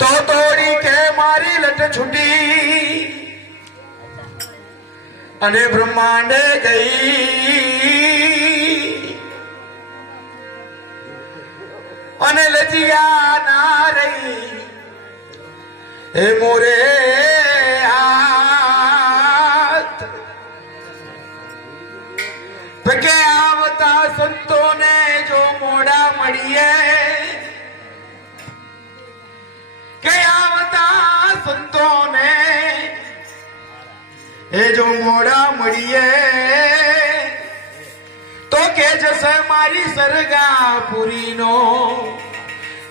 તો તોડી કે મારી લટ છૂટી અને બ્રહ્માંડે ગઈ અને લજિયા ના રહી હે મોરે હાથ કે આવતા સંતોને જો મોડા મળીએ કે આવતા સંતોને એ જો મોડા મળીએ તો કે જશે મારી સરગાપુરીનો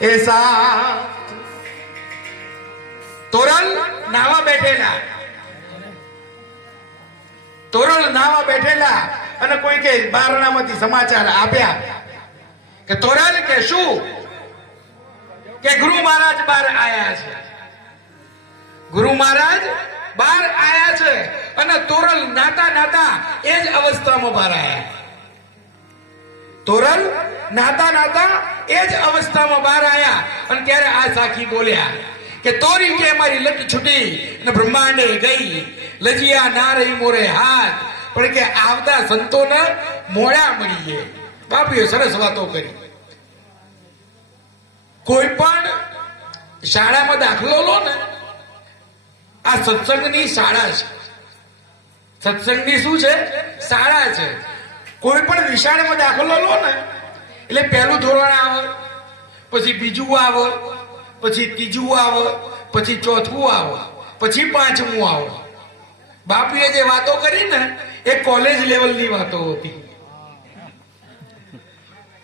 એ સાથ. તોરલ નાવા બેઠેલા અને કોઈ કે બારણામાંથી સમાચાર આપ્યા કે તોરલ કે શું કે ગુરુ મહારાજ બહાર આયા છે. ગુરુ મહારાજ બહાર આયા છે અને તોરલ નાતા એ જ અવસ્થામાં બહાર આયા. તોરલ નાતા એ જ અવસ્થામાં બહાર આયા અને ત્યારે આ સાખી બોલ્યા કે તોરી કે મારી લટ છૂટી અને બ્રહ્માંડે ગઈ લજિયા ના રહી મોરે હાથ પણ કે આવતા સંતોને મોડા મળીએ. બાપુએ સરસ વાતો કરી. કોઈ પણ શાળામાં દાખલો લો ને, આ સત્સંગની શાળા છે. સત્સંગની શું છે? શાળા છે. કોઈ પણ વિશાળમાં દાખલો લો ને એટલે પહેલું ધોરણ આવે, પછી બીજું આવે, પછી ત્રીજું આવે, પછી ચોથું આવે, પછી પાંચમું આવે. બાપુએ જે વાતો કરી ને એ કોલેજ લેવલની વાતો હતી.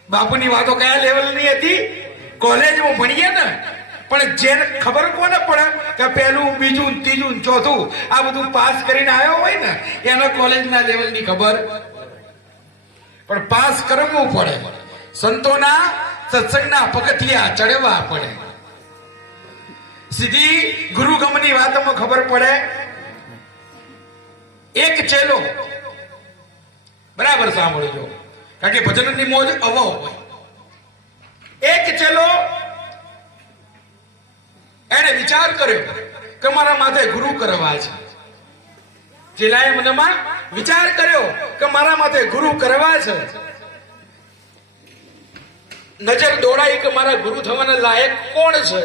બાપુની વાતો કયા લેવલની હતી? કોલેજમાં ભણીએ ને, પણ જેને ખબર કોને પડે કે પહેલું બીજું ત્રીજું ચોથું આ બધું પાસ કરીને આવ્યો હોય ને એને કોલેજના લેવલની ખબર. પણ પાસ કરવું પડે. સંતોના સત્સંગના પગથિયા ચડવા પડે. સીધી ગુરુગમની વાતોમાં ખબર પડે. એક ચેલો, બરાબર સાંભળજો કારણ કે ભજનની મોજ અવો હોય. એક ચેલો એને વિચાર કર્યો કે મારા માથે ગુરુ કરવા છે. ચેલાએ મનમાં વિચાર કર્યો કે મારા માથે ગુરુ કરવા છે. નજર દોડાઈ કે મારા ગુરુ થવાના લાયક કોણ છે.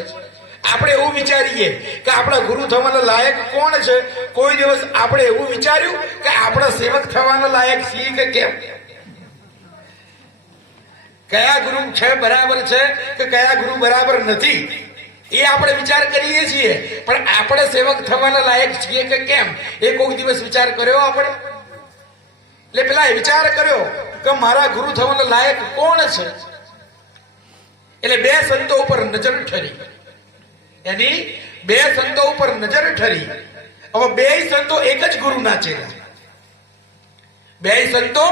આપણે એવું વિચારીએ કે આપણા ગુરુ થવાના લાયક કોણ છે. કોઈ દિવસ આપણે એવું વિચાર્યું કે આપણા સેવક થવાના લાયક છીએ કે કેમ? કયા ગુરુ છે બરાબર છે કે કયા ગુરુ બરાબર નથી એ આપણે વિચાર કરીએ છીએ, પણ આપણે સેવક થવાના લાયક છીએ કે કેમ એ કોઈ દિવસ વિચાર કર્યો આપણે? એટલે પેલા વિચાર કર્યો કે મારા ગુરુ થવાના લાયક કોણ છે. એટલે બે સંતો ઉપર નજર ઠરી. એની બે સંતો ઉપર નજર ઠરી. હવે બે સંતો એક જ ગુરુના ચેલા. બે સંતો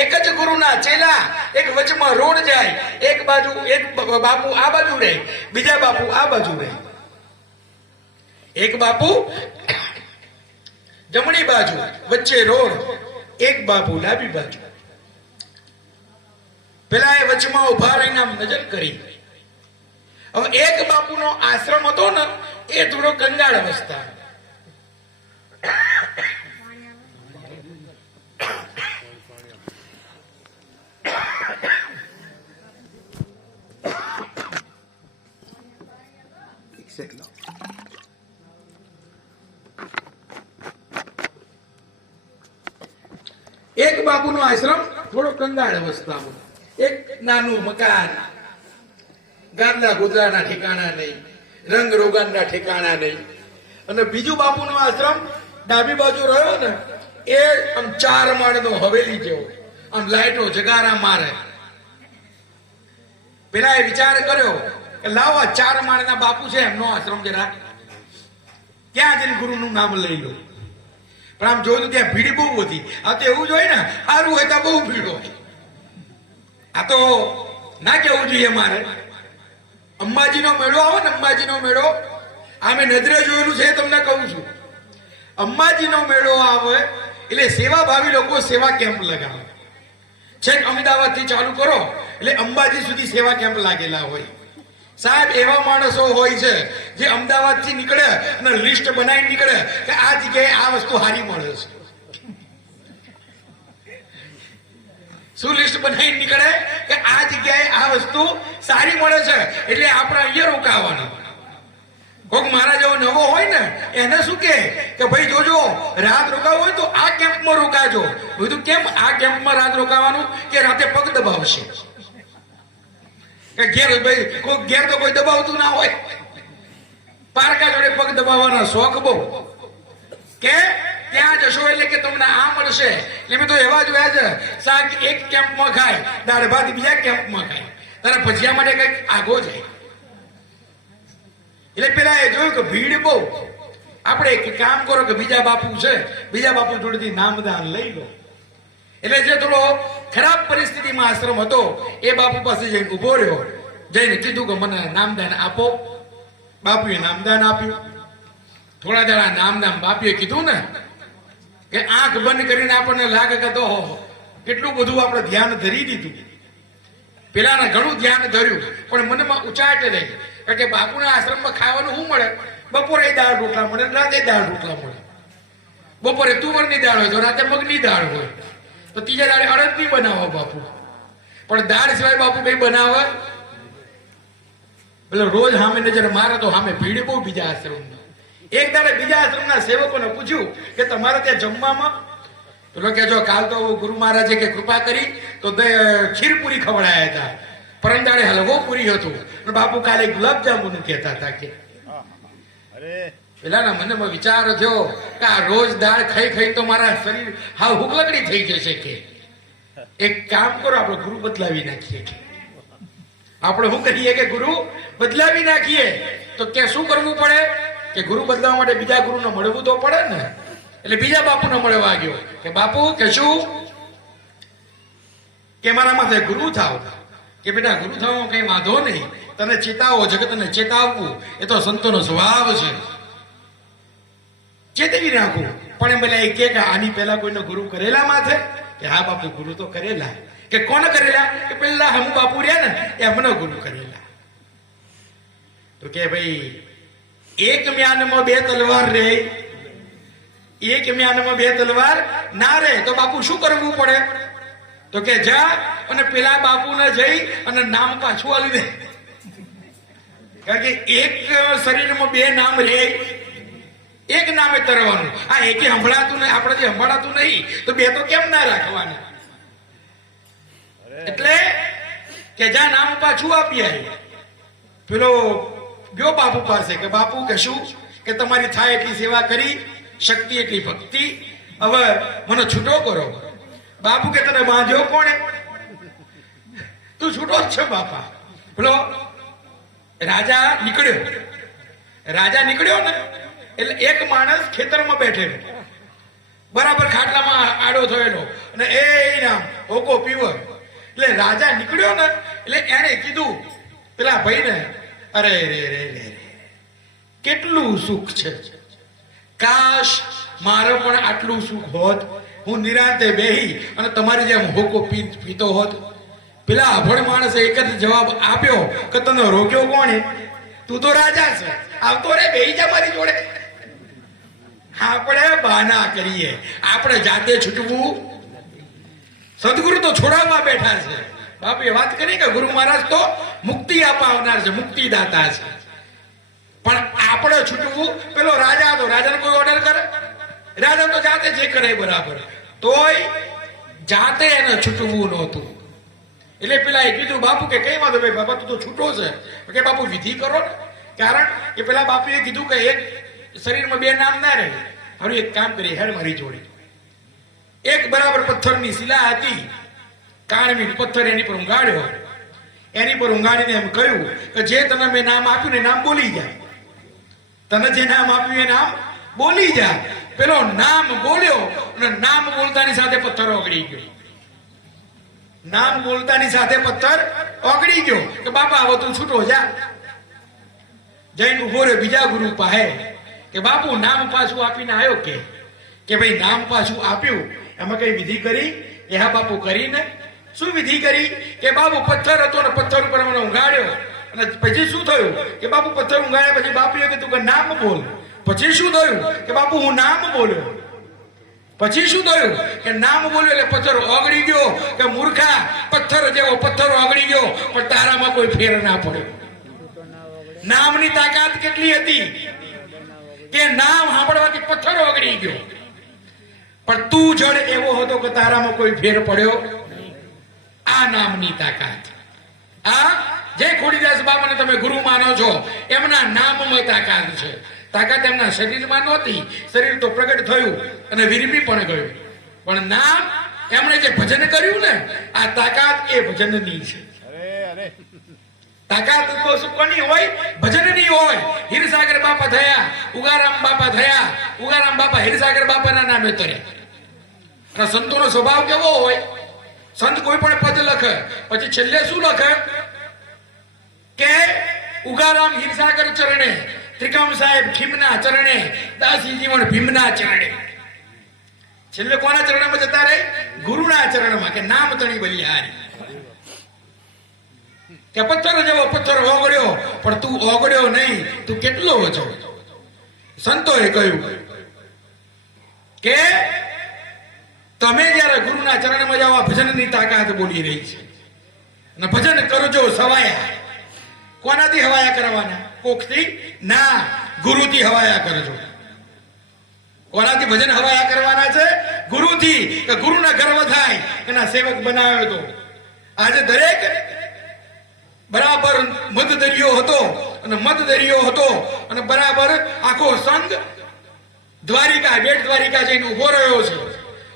એક જ ગુરુના ચેલા. એક વચમાં રોડ જાય, એક બાજુ એક બાપુ આ બાજુ રહે, બીજા બાપુ આ બાજુ રહે. એક બાપુ જમણી બાજુ, વચ્ચે રોડ, એક બાપુ ડાબી બાજુ. પેલા એ વચમાં ઉભા રહીને આમ નજર કરી. હવે એક બાપુનો આશ્રમ હતો ને એ થોડો કંગાળ અવસ્થા. એક બાપુનો આશ્રમ થોડો કંગાળ અવસ્થામાં, એક નાનું મકાન, ગાદલા ગોદડાના ઠેકાણા નહીં, રંગ રોગાનના ઠેકાણા નહીં. અને બીજું બાપુનો આશ્રમ ડાબી બાજુ રહ્યો ને એ આમ 4 માળનો હવેલી જેવો, આમ લાઈટો જગારા મારે. પેલા એ વિચાર કર્યો કે લાવો 4 માળના બાપુ છે એમનો આશ્રમ જરા ક્યાં જઈને ગુરુનું નામ લઈ લો. પણ આમ જોયું ત્યાં ભીડ બહુ હતી. આ તો એવું જ હોય ને, સારું હોય તો બહુ ભીડ હોય. આ તો ના કેવું જોઈએ મારે. અંબાજીનો મેળો આવે ને, અંબાજીનો મેળો આમે નજરે જોયેલું છે તમને કહું છું. અંબાજીનો મેળો આવે એટલે સેવાભાવી લોકો સેવા કેમ્પ લગાવે. છેક અમદાવાદ થી ચાલુ કરો એટલે અંબાજી સુધી સેવા કેમ્પ લાગેલા હોય. સાહેબ એવા માણસો હોય છે જે અમદાવાદ થી નીકળે અને લિસ્ટ બનાવી નીકળે કે આ જગ્યાએ આ વસ્તુ હારી મળે છે. શું લિસ્ટ બનાવી નીકળે કે આ જગ્યાએ આ વસ્તુ સારી મળે છે એટલે આપણે અહીંયા રોકાવાનું. કોક મારા જેવો નવો હોય ને એને શું કે ભાઈ જોજો રાત રોકાવું હોય તો આ કેમ્પમાં રોકાજો. બધું કેમ આ કેમ્પમાં રાત રોકાવાનું કે રાતે પગ દબાવશે કે ઘેર ભાઈ કોઈ ઘેર તો કોઈ દબાવતું ના હોય. પારકા જોડે પગ દબાવવાના શોખ બહુ કે ત્યાં જશો એટલે કે તમને આ મળશે. એટલે મેં તો એવા જોયા છે શાક એક કેમ્પમાં ખાય, દાળ ભાત બીજા કેમ્પમાં ખાય, તારા ભજીયા માટે કઈક આગો જાય. એટલે પેલા એ જોયું કે ભીડ બહુ. આપણે એક કામ કરો કે બીજા બાપુ છે, બીજા બાપુ જોડેથી નામદાન લઈ લો. એટલે જે થોડો ખરાબ પરિસ્થિતિમાં આશ્રમ હતો એ બાપુ પાસે જઈને ઉભો રહ્યો, જઈને કીધું કે મને નામદાન આપો. બાપુએ નામદાન આપ્યું. થોડા દાડા નામદાન બાપુએ કીધું ને કે આંખ બંધ કરીને આપણને લાગે કે તો કેટલું બધું આપણે ધ્યાન ધરી દીધું. પેલાને ઘણું ધ્યાન ધર્યું પણ મનમાં ઉચાટ રહી કે બાપુના આશ્રમમાં ખાવાનું શું મળે? બપોરે દાળ રોટલા મળે, રાતે દાળ રોટલા મળે. બપોરે તુવરની દાળ હોય તો રાતે મગની દાળ હોય, તો ત્રીજા દાડે અડદની બનાવો બાપુ. પણ દાળ સિવાય બાપુ કઈ બનાવે? એટલે રોજ સામે નજર મારે તો સામે ભીડ બહુ બીજા આશ્રમમાં. એક દાડે બીજા આશ્રમના સેવકોને પૂછ્યું કે તમારે ત્યાં જમવામાં? પેલો કે જો કાલ તો ગુરુ મહારાજે કે કૃપા કરી તો ખીરપુરી ખવડાયા હતા, પરમ દાડે હલવો પૂરી હતું, બાપુ કાલે ગુલાબજાંબુ કહેતા હતા. કે પેલાના મનમાં વિચાર થયો કે આ રોજ દાળ ખાઈ ખાઈ તો મારા શરીર હાવ હુકલકડી થઈ જશે. કે એક કામ કરો આપણે ગુરુ બદલાવી નાખીએ. આપણે શું કરીએ કે ગુરુ બદલાવી નાખીએ. તો કે શું કરવું પડે કે ગુરુ બદલાવા માટે બીજા ગુરુને મળવું તો પડે ને. એટલે બીજા બાપુને મળવા ગયો કે બાપુ કે શું કે મારા માથે ગુરુ થાવ. કે બેટા ગુરુ થવાનો કઈ વાંધો નહીં, તને ચેતાવો, જગતને ચેતાવવું એ તો સંતોનો સ્વભાવ છે, ચેતવી રાખવું. પણ એમ પેલા કે આની પહેલા કોઈનો ગુરુ કરેલા માથે? કે હા બાપુ ગુરુ તો કરેલા. કે કોને કરેલા? કે પેલા હમ બાપુ રહ્યા ને એ અમને ગુરુ કરેલા. તો કે ભાઈ એક મ્યાનમાં બે તલવાર રે, એક મ્યાનમાં બે તલવાર ના રે તો બાપુ શું કરવું પડે? તો કે જા અને પેલા બાપુને જઈ અને નામ પાછું આલી દે. કારણ કે એક શરીરમાં બે નામ રે, એક નામે તરવાનું. આ એકે સંભળાતું નહીં, આપણે જે સંભળાતું નહીં તો બે તો કેમ ના રાખવાના? એટલે કે જા નામ પાછું આપી આવી. પેલો ગયો બાપુ પાસે કે બાપુ કે શું કે તમારી થાય એટલી સેવા કરી, શક્તિ એટલી ભક્તિ, હવે મને છૂટો કરો. બાપુ કે તને બાંધ્યો કોણે? તું છૂટો જ છે બાપા. બોલો રાજા નીકળ્યો. રાજા નીકળ્યો ને એટલે એક માણસ ખેતરમાં બેઠેલો, બરાબર ખાટલામાં આડો થયેલો અને એ નામ હોકો પીવર. એટલે રાજા નીકળ્યો ને એટલે એને કીધું પેલા ભાઈને, અરે રે રે રે કેટલું સુખ છે, કાશ મારે પણ આટલું સુખ હોત, હું નિરાંતે બેહી અને તમારી જેમ હોકો પીતો હોત. પેલા અભણ માણસે એક જ જવાબ આપ્યો કે તને રોક્યો કોણે? તું તો રાજા છે, આવતો રે બેહી જા મારી જોડે. આપણે બહાના કરીએ, આપણે જાતે છૂટવું. સદગુરુ તો છોડાવવા બેઠા છે. બાપુએ વાત કરી કે ગુરુ મહારાજ તો મુક્તિ અપાવનાર છે, મુક્તિદાતા છે. પણ આપણે છૂટવું. પેલો રાજા હતો, રાજાને કોઈ ઓર્ડર કરે? રાજા તો જાતે જે કરે બરાબર, તોય જાતે એને છૂટવું નહોતું. એટલે પેલા એ કીધું બાપુ કે કઈ વાંધો ભાઈ, બાપા તું તો છૂટો છે. કે બાપુ વિધિ કરો ને. કારણ કે પેલા બાપુએ કીધું કે એક શરીરમાં બે નામ ના રહે. હવે એક કામ કરી, હેડ મારી જોડે. એક બરાબર પથ્થરની શિલા હતી, કાળમી પથ્થર એની પર ઊંઘાડ્યો. એની પર ઊંઘાડીને એમ કહ્યું કે જે તને મેં નામ આપ્યું ને નામ બોલી જાય. તને જે નામ આપ્યું એ નામ બોલી જાય. પેલો નામ બોલ્યો અને નામ બોલતાની સાથે પથ્થર ઓગળી ગયો. નામ બોલતાની સાથે પથ્થર ઓગળી ગયો કે બાપા હવે તું છૂટો જા. જઈને ઉભો રહ્યો બીજા ગુરુ પાસે કે બાપુ નામ પાછું આપીને આવ્યો. કે ભાઈ નામ પાછું આપ્યું, એમાં કઈ વિધિ કરી? એ હા બાપુ કરીને. શું વિધિ કરી કે બાપુ પથ્થર હતો ને પથ્થર ઉપર મને ઊંઘાડ્યો. અને પછી શું થયું કે બાપુ પથ્થર ઊંઘાડ્યા પછી બાપુએ કીધું કે નામ બોલ. પછી શું થયું કે બાપુ હું નામ બોલ્યો. પછી શું થયું કે નામ બોલ્યો એટલે પથ્થર ઓગળી ગયો કે મૂર્ખા પથ્થર જેવો પથ્થર ઓગળી ગયો પણ તારામાં કોઈ ફેર ના પડ્યો. નામની તાકાત કેટલી હતી કે નામ સાંભળવાથી પથ્થર ઓગળી ગયો પણ તું જડ એવો હતો કે તારામાં કોઈ ફેર પડ્યો. આ નામની તાકાત. આ જે ખોડીદાસ બાબાને તમે ગુરુ માનો છો એમના નામમાં તાકાત છે. તાકાત એમના શરીરમાં નહોતી. શરીર તો પ્રગટ થયું અને વિરમી પણ ગયું પણ નામ એમણે જે ભજન કર્યું ને આ તાકાત એ ભજનની છે. તાકાત તો કોની હોય? ભજનની હોય. હીરસાગર બાપા થયા, ઉગારામ બાપા થયા. ઉગારામ બાપા હીરસાગર બાપાના નામે તર્યા. અને સંતોનો સ્વભાવ કેવો હોય? સંત કોઈ પણ પદ લખે પછી છેલ્લે શું લખે કે ઉગારામ હીરસાગર ચરણે, ત્રિકમ સાહેબ ખીમના ચરણે, દાસી જીવન ભીમના ચરણે. છેલ્લે કોના ચરણમાં જતા રહે? ગુરુના ચરણમાં. કે નામ તણી બલિહારી. કે પથ્થર જેવો પથ્થર ઓગળ્યો પણ તું ઓગળ્યો નહીં, તું કેટલો વચો. સંતોએ કહ્યું કે તમે જયારે ગુરુના ચરણમાં જાઓ આ ભજનની તાકાત બોલી રહી છે. અને ભજન કરજો સવાયા. કોનાથી હવાયા કરવાના? કોકથી ના, ગુરુથી હવાયા કરજો. કોનાથી ભજન હવાયા કરવાના છે? ગુરુથી. કે ગુરુના ગર્વ થાય એના સેવક બનાવ્યો હતો. આજે દરેક બરાબર મતદરિયો હતો અને મતદરિયો હતો અને બરાબર આખો સંઘ દ્વારિકા, બેટ દ્વારિકા જઈને ઉભો રહ્યો છે.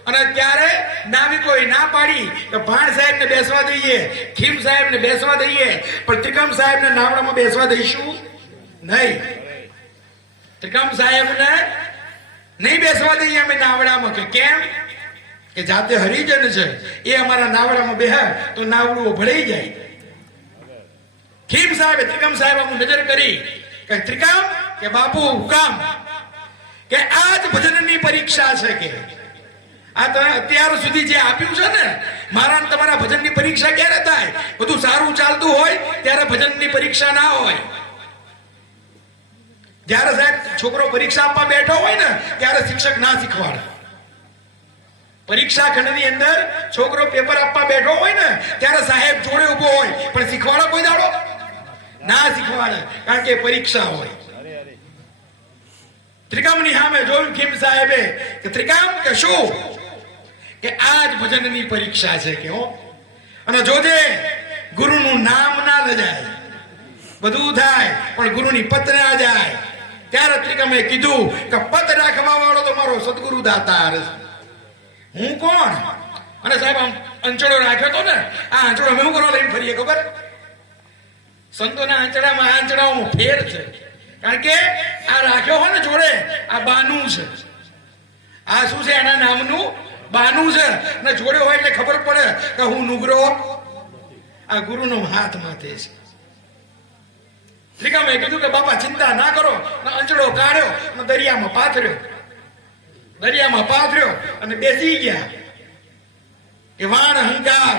અને ત્યારે નાવિકોએ ના પાડી કે ભાણ સાહેબ ને બેસવા દઈએ, ખીમ સાહેબ ને બેસવા દઈએ, પણ ત્રિકમ સાહેબ ને નાવડામાં બેસવા દઈશું નહીં. ત્રિકમ સાહેબ ને નહીં બેસવા દઈએ અમે નાવડામાં. કે કેમ? કે જાતે હરિજન છે એ અમારા નાવડામાં બેહે તો નાવડું ભળી જાય. ખીમ સાહેબ ત્રિકમ સાહેબ હું નજર કરી કે ત્રિકમ કે બાપુ હુકામ કે આજ ભજનની પરીક્ષા છે. કે આ તમે અત્યાર સુધી જે આપ્યું છે ને મારા તમારા ભજનની પરીક્ષા ક્યારે થાય? બધું સારું ચાલતું હોય ત્યારે ભજનની પરીક્ષા ના હોય. જ્યારે સાહેબ છોકરો પરીક્ષા આપવા બેઠો હોય ને ત્યારે શિક્ષક ના શીખવાડે. પરીક્ષા ખંડની અંદર છોકરો પેપર આપવા બેઠો હોય ને ત્યારે સાહેબ જોડે ઉભો હોય પણ શીખવાડે કોઈ દાડો ના શીખવાડે, કારણ કે પરીક્ષા હોય. ત્રિકમની સામે જોયું ખીમ સાહેબે કે ત્રિકમ કે શું? કે આજ ભજનની પરીક્ષા છે. કે અને જોજે ગુરુનું નામ ના લજાય. બધું થાય પણ ગુરુની પત ના જાય. ત્યારે ત્રિકમે કીધું કે પત રાખવા વાળો તો મારો સદગુરુ દાતાર. હું કોણ? અને સાહેબ આમ અંચળો રાખ્યો તો ને, આ અંચળો અમે શું કરવા લઈને ફરીએ ખબર? સંતોના આંચળામાં આ આંચળાઓમાં ફેર છે. કારણ કે આ રાખ્યો હોય ને જોડે આ બાનું છે. આ શું છે? એના નામનું બાનું છે. ને જોડે હોય એટલે ખબર પડે કે હું નુગરો આ ગુરુનો હાથ માથે છે. ત્રિકમે કીધું કે બાપા ચિંતા ના કરો. અંચળો કાઢ્યો અને દરિયામાં પાથર્યો. દરિયામાં પાથર્યો અને બેસી ગયા. કે વાણ હંકાર,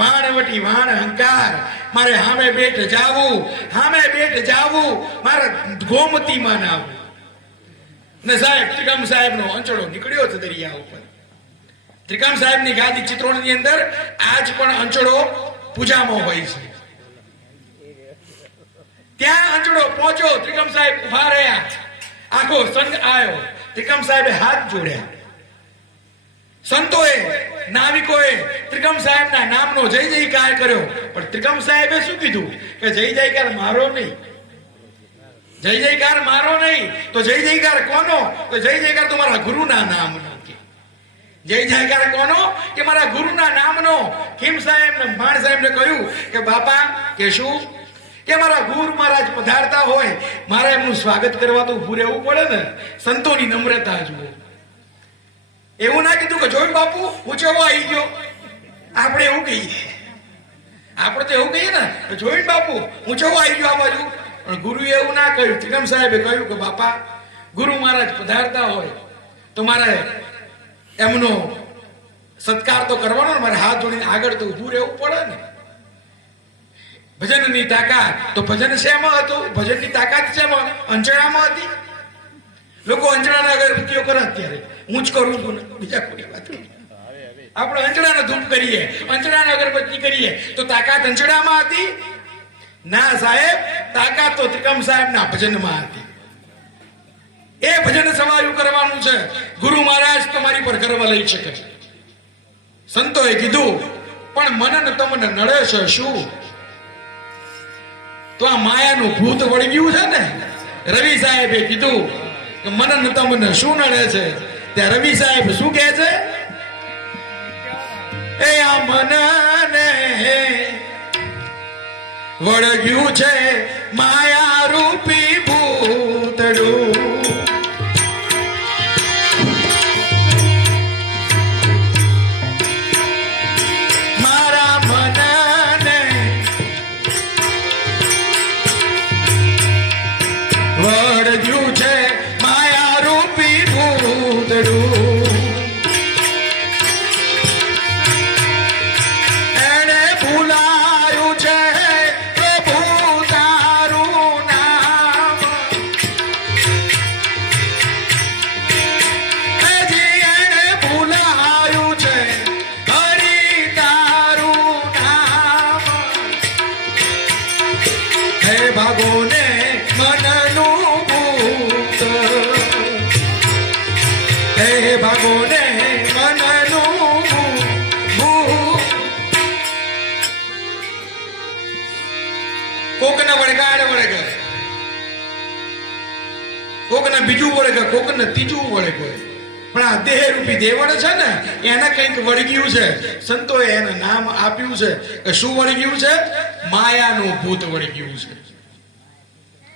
વાણવટી વાણ હંકાર, મારે હામે બેઠ જાવું, હામે બેઠ જાવું, મારે ગોમતીમાં નાવું. ને સાહેબ ત્રિકમ સાહેબ નો અંચળો નીકળ્યો છે દરિયા ઉપર. ત્રિકમ સાહેબ ની ગાદી ચિત્રોની અંદર આજ પણ અંચળો પૂજામાં હોય છે. ત્યાં અંચળો પહોંચ્યો, ત્રિકમ સાહેબ ઉભા રહ્યા, આખો સંઘ આવ્યો. ત્રિકમ સાહેબે હાથ જોડ્યા. સંતોએ નાવિકોએ ત્રિકમ સાહેબના નામનો જય જયકાર કર્યો. પણ ત્રિકમ સાહેબે શું કીધું કે જય જયકાર મારો નહીં, જય જયકાર મારો નહીં. તો જય જયકાર કોનો? તો જય જયકાર તો મારા ગુરુના નામનો. જય જયકાર કોનો? કે મારા ગુરુના નામનો. ખીમ સાહેબ ને ભાણ સાહેબ ને કહ્યું કે બાપા કે શું? કે મારા ગુરુ મહારાજ પધારતા હોય મારે એમનું સ્વાગત કરવા તો ઉભું રહેવું પડે ને. સંતોની નમ્રતા જુઓ. એવું ના કીધું કે જોઈ બાપુ હું ચેવો આવી ગયો. આપણે એવું કહીએ, આપણે તો એવું કહીએ ને જોઈ બાપુ હું ચેવો આવી ગયો આ બાજુ. પણ ગુરુએ એવું ના કહ્યું. ત્રિકમ સાહેબે કહ્યું કે બાપા ગુરુ મહારાજ પધારતા હોય તો મારે એમનો સત્કાર તો કરવાનો ને, મારે હાથ જોડીને આગળ તો ઊભું રહેવું પડે ને. ભજનની તાકાત તો ભજન શેમાં હતું? ભજનની તાકાત શેમાં? અંજણામાં હતી. લોકો અંજણાના અગરબત્તીઓ કરે અત્યારે, હું જ કરું છું ને, બીજા કોઈ વાત નહીં. આપણે અંજણાનો ધૂપ કરીએ, અંજણાનો અગરબત્તી કરીએ, તો તાકાત અંજણામાં હતી? ના સાહેબ, તાકાત તો ત્રિકમ સાહેબના ભજનમાં હતી. એ ભજન સવાયું કરવાનું છે. ગુરુ મહારાજ તમારી પર ગર્વ લઈ શકે. સંતોએ કીધું, પણ મનન તમને નડે છે શું? તો આ માયાનું ભૂત વળગ્યું છે ને. રવિ સાહેબે કીધું કે મનન તમને શું નડે છે? ત્યાં રવિ સાહેબ શું કહે છે? એ આ મનને વળગ્યું છે માયા રૂપી ભૂતડું. વળગ્યું છે માયા રૂપી ભૂતડું. એને ભૂલાયું છે પ્રભુ તારું નામ. હજી એને ભૂલાયું છે હરી તારું નામ. હે ભાગોને મનનું ભૂત, હે ભાગોને મનનું ભૂત. કોકને વળગાડ વળગે, કોકને બીજું વળગે, કોકને ત્રીજું વળગે, પણ આ દેહ રૂપી દેવળ છે ને એને કંઈક વળગ્યું છે. સંતોએ એને નામ આપ્યું છે કે શું વળગ્યું છે? માયાનું ભૂત વળગ્યું છે.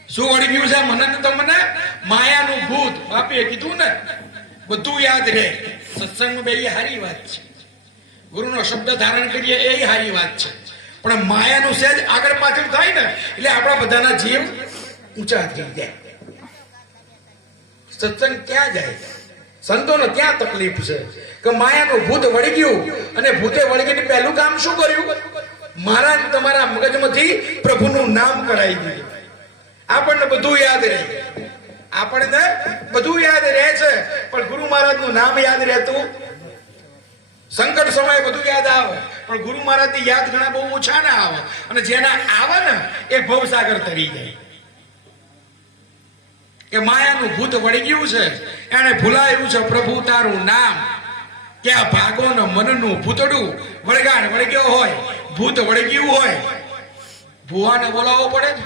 શું વળગ્યું છે? મને તમને માયાનું ભૂત. બાપીએ કીધું ને, બધું યાદ રહે. સત્સંગમાં બે હારી વાત છે, ગુરુનો શબ્દ ધારણ કરીએ એ હારી વાત છે, પણ માયાનું સહેજ આગળ પાછળ થાય ને એટલે આપણા બધાના જીવ ઊંચા થઈ જાય. સત્સંગ ક્યાં જાય? સંતોને ત્યાં તકલીફ છે કે માયાનું ભૂત વળગ્યું, અને ભૂતે વળગીને પહેલું કામ શું કર્યું? મારા તમારા મગજમાંથી પ્રભુનું નામ કઢાઈ દીધું. આપણને બધું યાદ રહે, આપણને બધું યાદ રહે છે, પણ ગુરુ મહારાજનું નામ યાદ રહેતું. સંકટ સમયે બધું યાદ આવે, પણ ગુરુ મહારાજની યાદ ઘણા બહુ ઓછા ના આવે, અને જેના આવે ને એ ભવસાગર તરી જાય. કે માયાનું ભૂત વળગ્યું છે, એને ભૂલાયું છે પ્રભુ તારું નામ. કે આ ભાગોનો મનનું ભૂતડું વળગાડ વળગ્યો હોય, ભૂત વળગ્યું હોય, ભુવાને બોલાવવો પડે ને.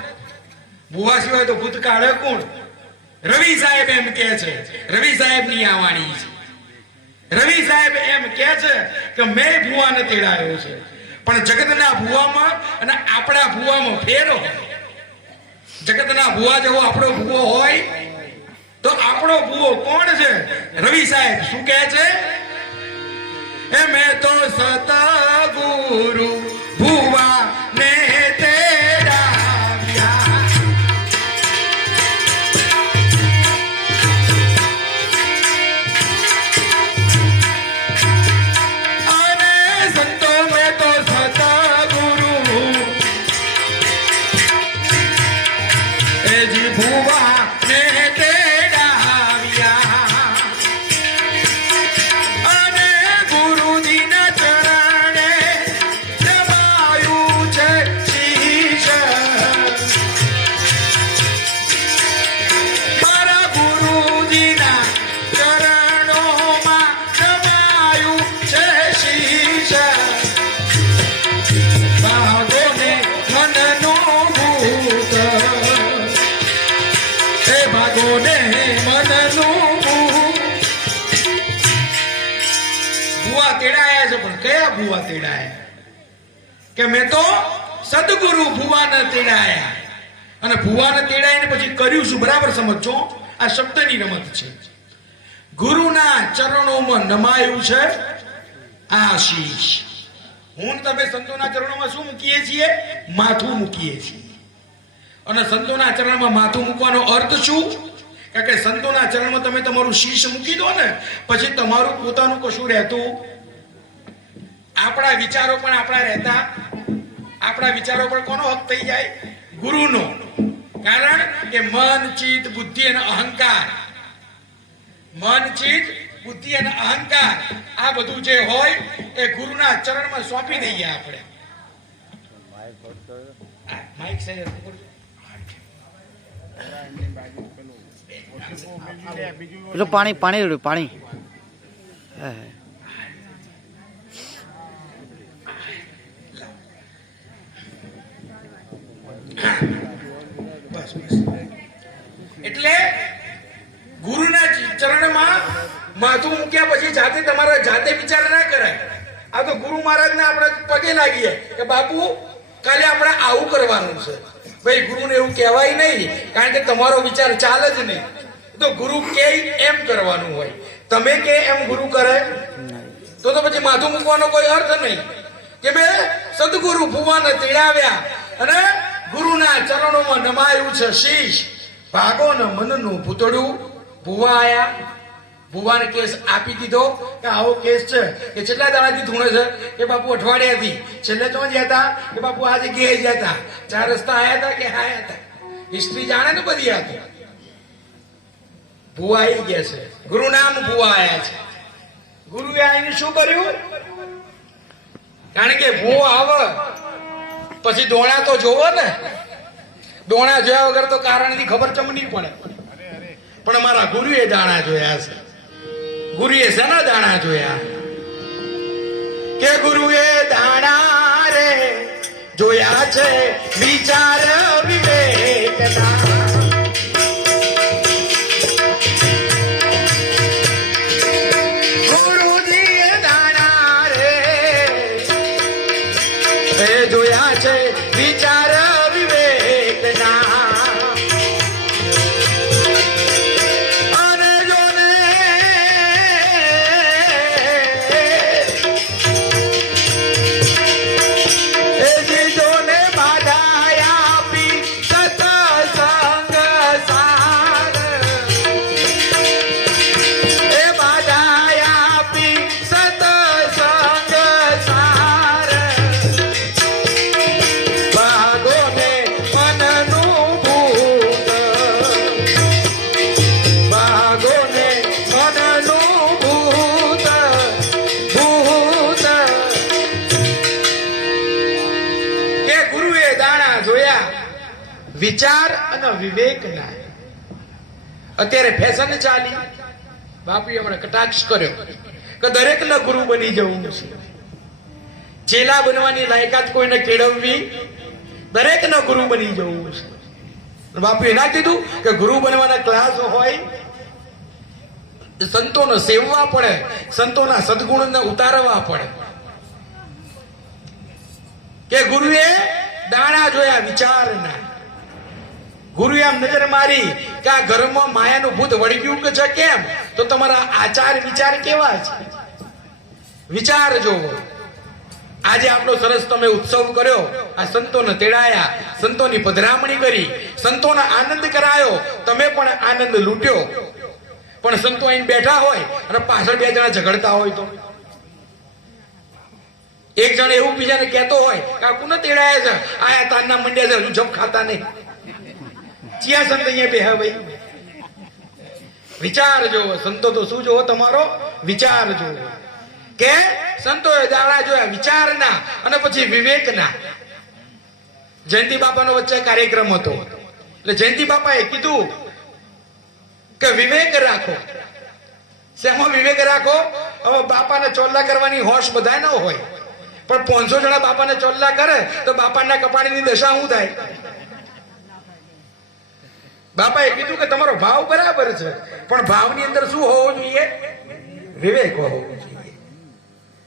ભુવા સિવાય તો ભૂત કાઢે કોણ? રવિ સાહેબ એમ કે છે, રવિ સાહેબ ની આ વાણી છે. રવિ સાહેબ એમ કે છે કે મેં ભુવાને તેડાયો છે, પણ જગતના ભુવામાં અને આપણા ભુવામાં ફેરો. જગતના ભુવા જેવો આપણો ભુવો હોય તો આપણો ભુવો કોણ છે? રવિ સાહેબ શું કહે છે? એ મેં તો સતગુરુ ભુવા ને તેડાવ્યા. અને સંતો મેં તો સતગુરુ એજી ભુવા ને તેડાવ્યા. અને ગુરુજીના ચરણે નમાયું છે શીશ. મારા ગુરુજીના ચરણોમાં નમાયું છે શીશ. ભાગોને મનનું ભૂત, હે ભાગોને મનનું ભૂત. ભુવા તેડાયા છે, પણ કયા ભુવા તેડાયા? કે મેં તો સદગુરુ ભુવાને તેડાયા. અને ભુવાને તેડાઈને પછી કર્યું શું? બરાબર સમજો, આ શબ્દની રમત છે. ગુરુના ચરણોમાં નમાયું છે આશીષ. હું તમે સંતોના ચરણોમાં શું મૂકીએ છીએ? માથું મૂકીએ છીએ. અને સંતોના ચરણમાં માથું મૂકવાનો અર્થ શું? કારણ કે સંતોના ચરણમાં તમે તમારું શીશ મૂકી દો ને, પછી તમારું પોતાનું કશું રહેતું આપણા વિચારો પણ આપણા રહેતા, આપણા વિચારો પર કોનો હક થઈ જાય? ગુરુનો. કારણ કે મન, ચિત્ત, બુદ્ધિ અને અહંકાર, મન, ચિત્ત, બુદ્ધિ અને અહંકાર આ બધું જે હોય એ ગુરુના ચરણમાં સોંપી દઈએ આપણે. માઈક સાહેબ પેલું પાણી પાણી પાણી એટલે ગુરુના ચરણમાં માથું મૂક્યા પછી જાતે તમારા જાતે વિચાર ના કરાય. આ તો ગુરુ મહારાજને આપણે પગે લાગીએ કે બાપુ કાલે આપણે આવું કરવાનું છે. ભાઈ ગુરુને એવું કહેવાય નહીં, કારણ કે તમારો વિચાર ચાલે જ નહીં. તો ગુરુ કે એમ કરવાનું હોય. તમે કે એમ ગુરુ કરે તો પછી માથું મૂકવાનો કોઈ અર્થ નહીં. કે બે સદગુરુ ભુવાને તેડાવ્યા અને ગુરુના ચરણોમાં નમાયું છે શીશ. ભાગો ને મનનું પૂતળું. ભુવા આયા, ભુવાને કેસ આપી દીધો કે આવો કેસ છે કે કેટલા દાડાથી ધૂણે છે કે બાપુ અઠવાડિયાથી. છેલ્લે તો જ્યાં હતા કે બાપુ આ જગ્યાએ ગયા હતા, 4 રસ્તા આયા હતા કે આયા હતા. હિસ્ટ્રી જાણે ને બધી હતી. ભુવા આવી ગયા છે, ગુરુ નામ ભુવા આયા છે. ગુરુએ આવીને શું કર્યું? કારણ કે ભુવો આવે પછી દોણા તો જોવો ને. દોણા જોયા વગર તો કારણની ખબર ચમની પડે. પણ અમારા ગુરુએ દાણા જોયા છે. ગુરુએ શેના દાણા જોયા? કે ગુરુએ દાણા રે જોયા છે વિચાર વિવેકના. ગુરુજીએ દાણા રે જોયા છે વિચાર વિવેકના. વિચાર અને વિવેક ના. અત્યારે ફેશન ચાલી. બાપુએ હમણાં કટાક્ષ કર્યો કે દરેક ના ગુરુ બની જવું છે. ચેલા બનવાની લાયકાત કોઈને કેળવવી, દરેક ના ગુરુ બની જવું છે. બાપુએ ના કીધું કે ગુરુ બનવાના ક્લાસ હોય, સંતોને સેવવા પડે, સંતોના સદગુણને ઉતારવા પડે. કે ગુરુએ દાણા જોયા વિચારના. ગુરુએ આમ નજર મારી કે આ ઘરમાં માયાનું ભૂત વળગ્યું કે છે કેમ? તો તમારા આચાર વિચાર કેવા છે? વિચાર જોવો. આજે આટલો સરસ તમે ઉત્સવ કર્યો, આ સંતોને તેડાયા, સંતોની પધરામણી કરી, સંતોને આનંદ કરાયો, તમે પણ આનંદ લૂટ્યો. પણ સંતો અહીં બેઠા હોય અને પાછળ 2 જણા ઝઘડતા હોય તો એક જણ એવું બીજાને કહેતો હોય કે આ કોને તેડાયા છે, આયા તારના મંડ્યા છે, હજુ જપ ખાતા નહીં. ચિયા સંત અહીંયા બેહા ભાઈ? વિચાર જોવો. સંતો તો શું જોવો? તમારો વિચાર જોવો. કે સંતોએ દાણા જોયા વિચારના અને પછી વિવેકના. જયંતિ બાપાનો વચ્ચે કાર્યક્રમ હતો એટલે જયંતિ બાપાએ કીધું કે વિવેક રાખો. શેમાં વિવેક રાખો? હવે બાપાને ચોલ્લા કરવાની હોશ બધાય ન હોય, પણ 500 જણા બાપાને ચોલ્લા કરે તો બાપાના કપાળીની દશા શું થાય? બાપાએ કીધું કે તમારો ભાવ બરાબર છે, પણ ભાવની અંદર શું હોવો જોઈએ? વિવેક હોવો જોઈએ.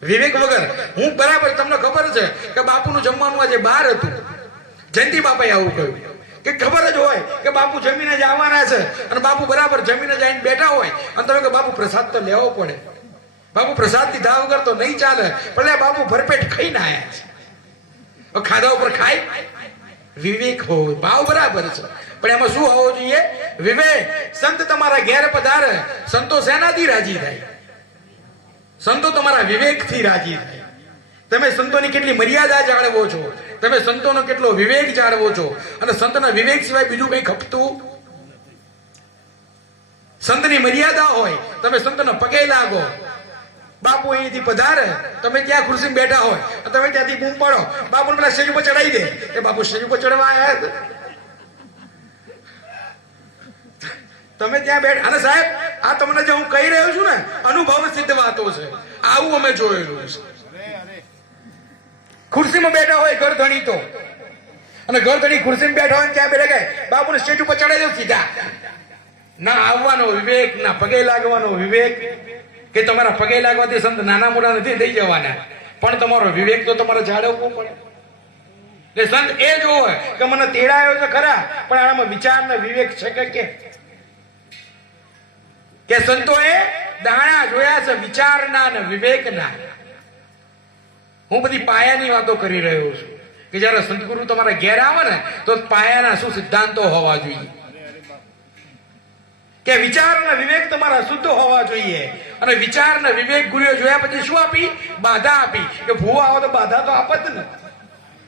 વિવેક વગર હું બરાબર, તમને ખબર છે કે બાપુનું જમવાનું આજે 12 હતું. જયંતિ બાપાએ આવું કહ્યું કે ખબર જ હોય કે બાપુ જમીને જ આવવાના છે અને બાપુ બરાબર જમીને જઈને બેઠા હોય અને તમે કે બાપુ પ્રસાદ તો લેવો પડે, બાપુ પ્રસાદ લીધા વગર તો નહીં ચાલે, પણ બાપુ ભરપેટ ખાઈને આયા છે, ખાધા ઉપર ખાય. વિવેક હોવો, ભાવ બરાબર છે, પણ એમાં શું હોવો જોઈએ? વિવેક. સંત તમારા ઘેર પધારે, સંતો શેનાથી રાજી થાય? સંતો તમારા વિવેકથી રાજી થાય. તમે સંતોની કેટલી મર્યાદા જાળવો છો, તમે સંતોનો કેટલો વિવેક જાળવો છો, અને સંતના વિવેક સિવાય બીજું કંઈ ખપતું. સંતની મર્યાદા હોય, તમે સંતનો પગે લાગો. બાપુ અહીંથી પધારે, તમે ત્યાં ખુરશી બેઠા હોય, તમે ત્યાંથી બૂમ પાડો, બાપુ પેલા સ્ટેજ ઉપર ચડાવી દે. એ બાપુ સ્ટેજ ઉપર ચડવા આવ્યા હતા, તમે ત્યાં બેઠા. અને સાહેબ, આ તમને જે હું કહી રહ્યો છું ને, અનુભવ સિદ્ધ વાતો છે. આવું અમે જોયેલું છે. ખુરશીમાં બેઠા હોય ઘરધણી તો, અને ઘરધણી ખુરશીમાં બેઠા હોય ત્યાં બેઠા ગયા, બાપુને સ્ટેજ ઉપર ચડાવી દો સીધા. ના આવવાનો વિવેક, ના પગે લાગવાનો વિવેક. કે તમારા પગે લાગવાથી સંત નાના મોટા નથી થઈ જવાના, પણ તમારો વિવેક તો તમારે જાળવવો પડે. એટલે સંત એ જોવે કે મને તેડાયો છે ખરા, પણ આમાં વિચાર ને વિવેક છે કે સંતોએ દાણા જોયા છે વિચારના ને વિવેકના. હું બધી પાયાની વાતો કરી રહ્યો છું કે જયારે સંતગુરુ તમારા ઘેર આવે ને, તો પાયાના શું સિદ્ધાંતો હોવા જોઈએ, કે વિચાર અને વિવેક તમારા શુદ્ધ હોવા જોઈએ. અને વિચાર ને વિવેક ગુરુએ જોયા પછી શું આપી? બાધા આપી. કે ભૂવા આવો તો બાધા તો આપત ને,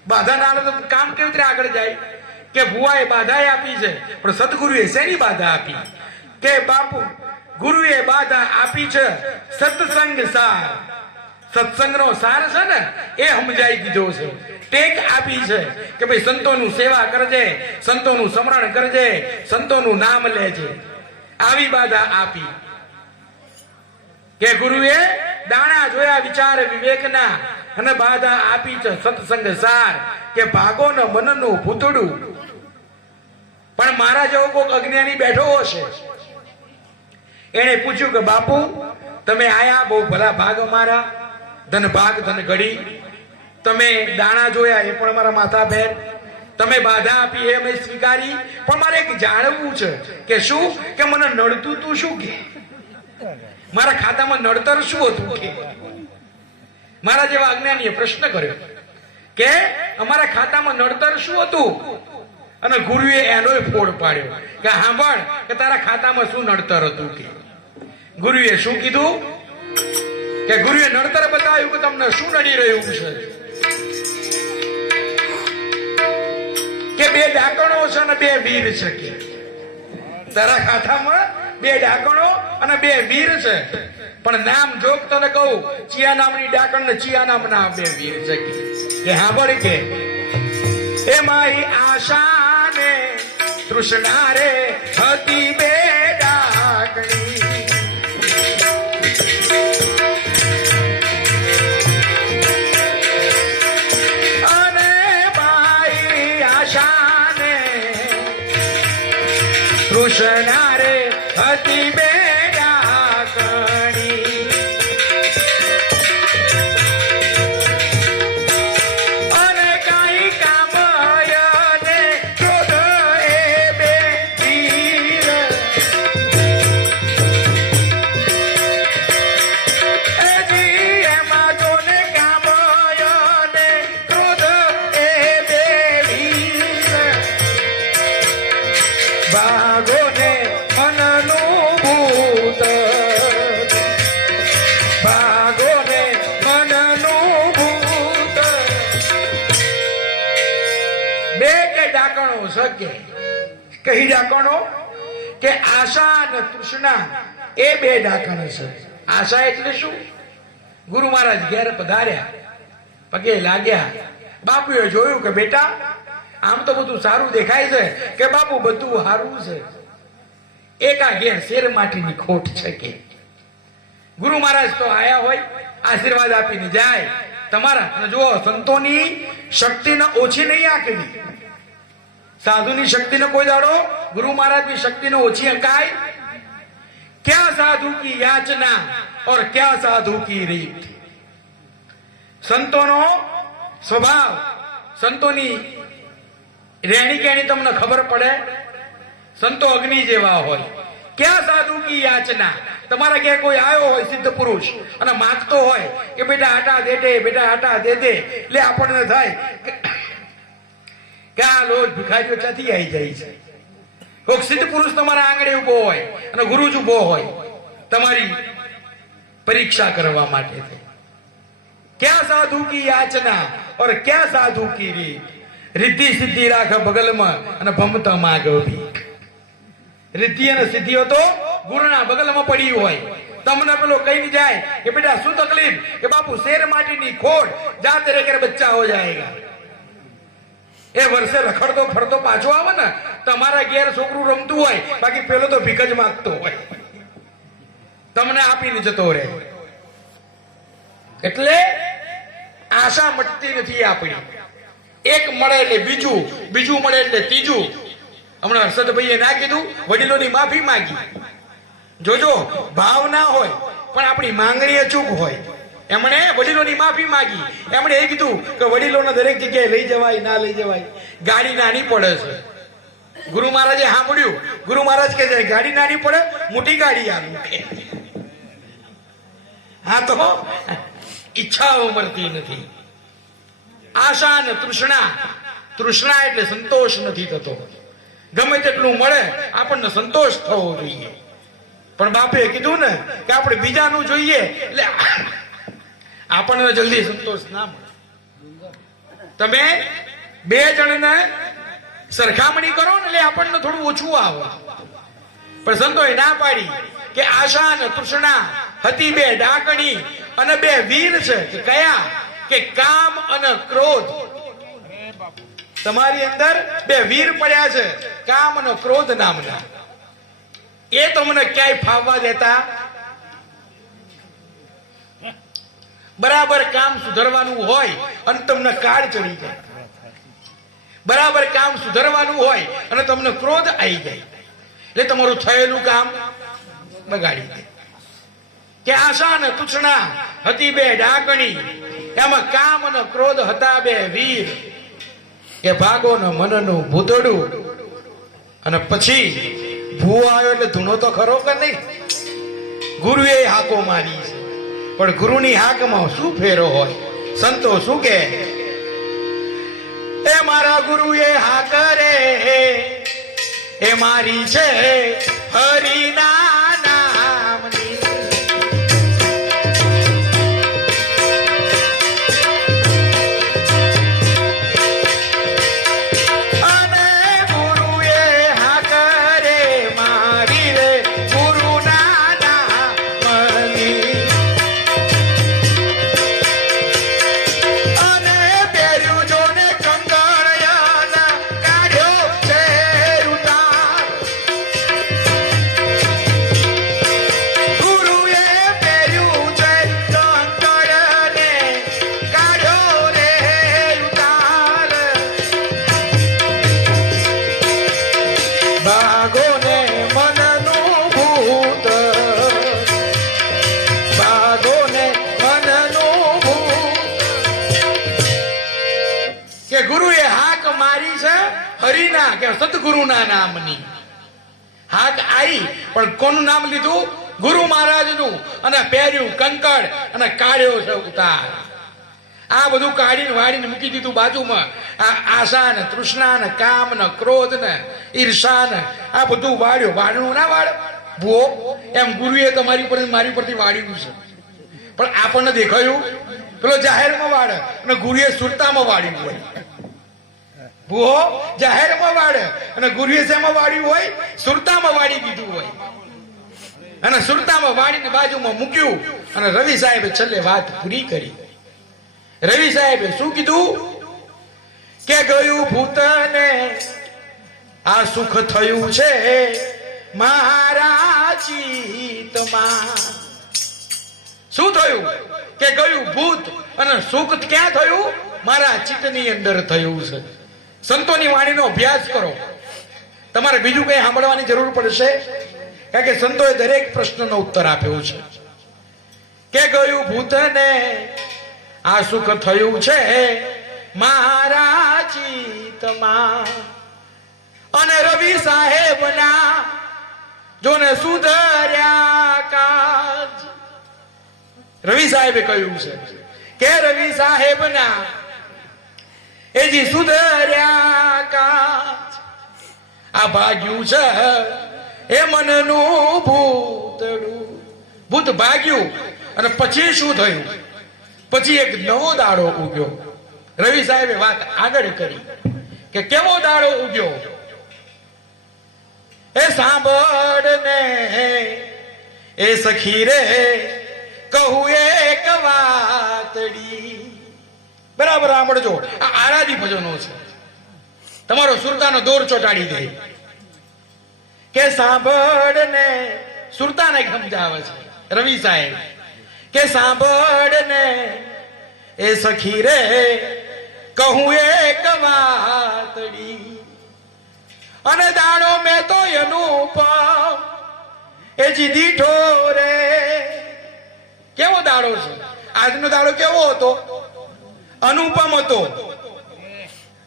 બાધા ના આવે તો કામ કેવી રીતે આગળ જાય? કે ભૂવાએ બાધા આપી છે, પણ સદગુરુએ શેની બાધા આપી? કે બાપુ ગુરુએ બાધા આપી છે સત્સંગ સાર. સત્સંગનો સાર છે ને, એ સમજાઈ દીધો છે. ટેક આપી છે કે ભાઈ સંતોનું સેવા કરજે, સંતોનું સ્મરણ કરજે, સંતોનું નામ લેજે. આવી બાધા આપી. કે ગુરુએ દાણા જોયા વિચાર વિવેકના, અને બાધા આપી છે સત્સંગ સાર. કે ભાગો ન મનનું ભૂતડું. પણ મારા જેવો કોઈક અજ્ઞાની બેઠો હશે, એને પૂછ્યું કે બાપુ તમે આયા, બહુ ભલા ભાગ અમારા, ધન ભાગ ધન ઘડી. તમે દાણા જોયા એ પણ મારા માથા ભેર, તમે બાધા આપી એ મેં સ્વીકારી, પણ મારે એક જાણવું છે કે શું? કે મને નડતું તું શું? કે મારા ખાતામાં નડતર શું હતું? કે મારા જેવા અજ્ઞાનીએ પ્રશ્ન કર્યો કે અમારા ખાતામાં નડતર શું હતું? અને ગુરુએ એનોય ફોડ પાડ્યો કે સાંભળ, કે તારા ખાતામાં શું નડતર હતું? કે ગુરુએ શું કીધું? કે ગુરુએ નડતર બતાવ્યું કે તમને શું નડી રહ્યું છે. કે બે ડાકણો છે અને બે વીર છે. કે તારા ખાતામાં બે ડાકણો અને બે વીર છે, પણ નામ જોગ તને કહું, ચિયા નામની ડાકણ ને ચિયા નામના બે વીર છે. કે સાંભળ, કે એ મારી આશા ને તૃષ્ણા રે હતી બે ડાકણી. કૃષ્ણ રે હતી બે ડાકણી. અને કઈ કામયને ક્રોધ એ બે વીર. એમાં કોને કામયને ક્રોધ એ બે વીર. ભાગો ને મનનું ભૂત, ભાગો ને મનનું ભૂત. બે કે ડાકણો શકે. કઈ ડાકણો? કે આશા અને તૃષ્ણા, એ બે ડાકણ છે. આશા એટલે શું? ગુરુ મહારાજ ઘેર પધાર્યા, પગે લાગ્યા. બાપુએ જોયું કે બેટા આમ તો બધું સારું દેખાય છે. કે બાપુ બધું સારું છે, એકા ઘેર શેર માટીની ખોટ છે. કે ગુરુ મહારાજ તો આયા હોય, આશીર્વાદ આપીને જાય તમારા. અને જુઓ, સંતોની શક્તિને ઓછી નહીં આંકવી. સાધુની શક્તિને કોઈ દાડો ગુરુ મહારાજની શક્તિને ઓછી અંકાય. ક્યાં સાધુ કી યાચના और ક્યાં સાધુ કી રીત. સંતોનો સ્વભાવ, સંતોની રેણી કેણી તમને ખબર પડે. સંતો અગ્નિ જેવા હોય. ક્યાં સાધુ કી યાચના. તમારા ક્યાં કોઈ આવ્યો હોય સિદ્ધ પુરુષ અને માંગતો હોય કે બેટા આટા દે દે, બેટા આટા દે દે, એટલે આપણને થાય કે આ લોજ ભિખારીઓ ક્યાંથી આવી જાય છે. કોઈક સિદ્ધ પુરુષ તમારા આંગણે ઉભો હોય અને ગુરુ જ ઉભો હોય તમારી પરીક્ષા કરવા માટે. क्या साधु की याचना और क्या साधु की રીત, रिद्धि सिद्धि राख बगल में અને ભમતા માગ ભીખ. रिद्धि અને સિદ્ધિઓ તો ગુરુના બગલમાં પડી હોય. તમને પેલો કહીને જાય કે બેટા શું તકલીફ, કે બાપુ શેર માટીની ખોટ, જા તેરે ઘરે બચ્ચા હો જાયેગા. એ વર્ષે રખડતો ફરતો પાછો આવે ને, તમારા ઘેર છોકરું રમતું હોય, બાકી પેલો તો ભીખ જ માંગતો હોય, તમને આપીને જતો રહે. એટલે આશા મટતી નથી આપણી. એક મળે એટલે બીજું, બીજું મળે એટલે ત્રીજું. હમણાં હર્ષદભાઈએ ના કીધું વડીલોની માફી માંગી. જોજો ભાવ ના હોય પણ આપણી માંગણી અચૂક હોય. એમણે વડીલોની માફી માંગી. એમણે એ કીધું કે વડીલોને દરેક જગ્યાએ લઈ જવાય ના લઈ જવાય, ગાડી નાની પડે છે. ગુરુ મહારાજે સાંભળ્યું. ગુરુ મહારાજ કહે છે ગાડી નાની પડે, મોટી ગાડી આવી. હા તો ઈચ્છાઓ મળતી નથી. આશા અને તૃષ્ણા, તૃષ્ણા એટલે સંતોષ નથી થતો. ગમે તેટલું મળે આપણને સંતોષ થવો જોઈએ. પણ બાપે કીધું ને કે આપણે બીજાનું જોઈએ એટલે આપણને જલ્દી સંતોષ ના મળે. તમે બે જણને સરખામણી કરો ને એટલે આપણને થોડું ઓછું આવે. પણ સંતોએ ના પાડી કે આશા અને તૃષ્ણા હતી બે ડાકણી અને બે વીર છે. કે કયા? કે કામ અને ક્રોધ. તમારી અંદર બે વીર પડ્યા છે, કામ અને ક્રોધ નામના. એ તમને ક્યાંય ફાવવા દેતા. બરાબર કામ સુધરવાનું હોય અને તમને કાળ ચડી જાય, બરાબર કામ સુધરવાનું હોય અને તમને ક્રોધ આવી જાય એટલે તમારું થયેલું કામ બગાડી દે. કે આશા અને તૃષ્ણા હતી બે ડાકણી, એમાં કામ અને ક્રોધ હતા બે વીર. કે ભાગો ને મનનું ભૂતડું. અને પછી ભૂવો આવ્યો એટલે ધૂણો તો ખરો કે નહીં? ગુરુએ હાકો મારી છે, પણ ગુરુની હાકમાં શું ફેરો હોય? સંતો શું કે એ મારા ગુરુએ હાક રે એ મારી છે હરિના નામની. હરિના કે સદગુરુના નામની હાક આવી. પણ કોનું નામ લીધું? ગુરુ મહારાજનું. અને પહેર્યું કંકડ અને કાઢ્યો છે ઉતાર. આ બધું કાઢીને વાળીને મૂકી દીધું બાજુમાં. આ આશા ને તૃષ્ણા ને કામ ને ક્રોધ ને ઈર્ષા ને આ બધું વાળ્યું. વાળનું ના વાળ ભૂવો એમ ગુરુએ તમારી ઉપર મારી પરથી વાળ્યું છે. પણ આપણને દેખાયું પેલો જાહેરમાં વાળે અને ગુરુએ સુરતામાં વાળ્યું હોય. ભૂવો જાહેરમાં વાળે અને ગુરુએ શેમાં વાળ્યું હોય? સુરતામાં વાળી દીધું હોય. અને સુરતામાં વાળીને બાજુમાં મૂક્યું. અને રવિ સાહેબે છેલ્લે વાત પૂરી કરી. રવિ સાહેબે શું કીધું? કે ગયું ભૂતને આ સુખ થયું છે મારા ચિત્તમાં. શું થયું? કે ગયું ભૂત અને સુખ ક્યાં થયું? મારા ચિત્તની અંદર થયું છે. સંતોની વાણીનો અભ્યાસ કરો. તમારે બીજું કઈ સાંભળવાની જરૂર પડશે? કારણ કે સંતોએ દરેક પ્રશ્નનો ઉત્તર આપ્યો છે. કે ગયું ભૂતને આ સુખ થયું છે મારા ચિત્તમાં. અને રવિ સાહેબના જોને સુધર્યા કાજ. રવિ સાહેબે કહ્યું છે કે રવિ સાહેબના એજી સુધર્યા કાજ. આ ભાગ્યું છે એ મનનું ભૂતડું. ભૂત ભાગ્યું અને પછી શું થયું? પછી એક નવો દાડો ઉગ્યો. રવિ સાહેબે વાત આગળ કરી કે કેવો દાડો ઉગ્યો. એ સાંભળ ને એ સખી રે કહું એક વાતડી. બરાબર સાંભળજો, આ આરાધી ભજનો છે, તમારો સુરતાનો દોર ચોટાડી દે. કે સાંભળ ને, સુરતાને સમજાવે છે રવિ સાહેબ કે સાંભળ ને એ સખી રે કહું એક વાતડી. અને દાડો મેં તો અનુપમ એ જીધી ઠોરે. કેવો દાડો છે આજનો દાડો? કેવો હતો? અનુપમ હતો.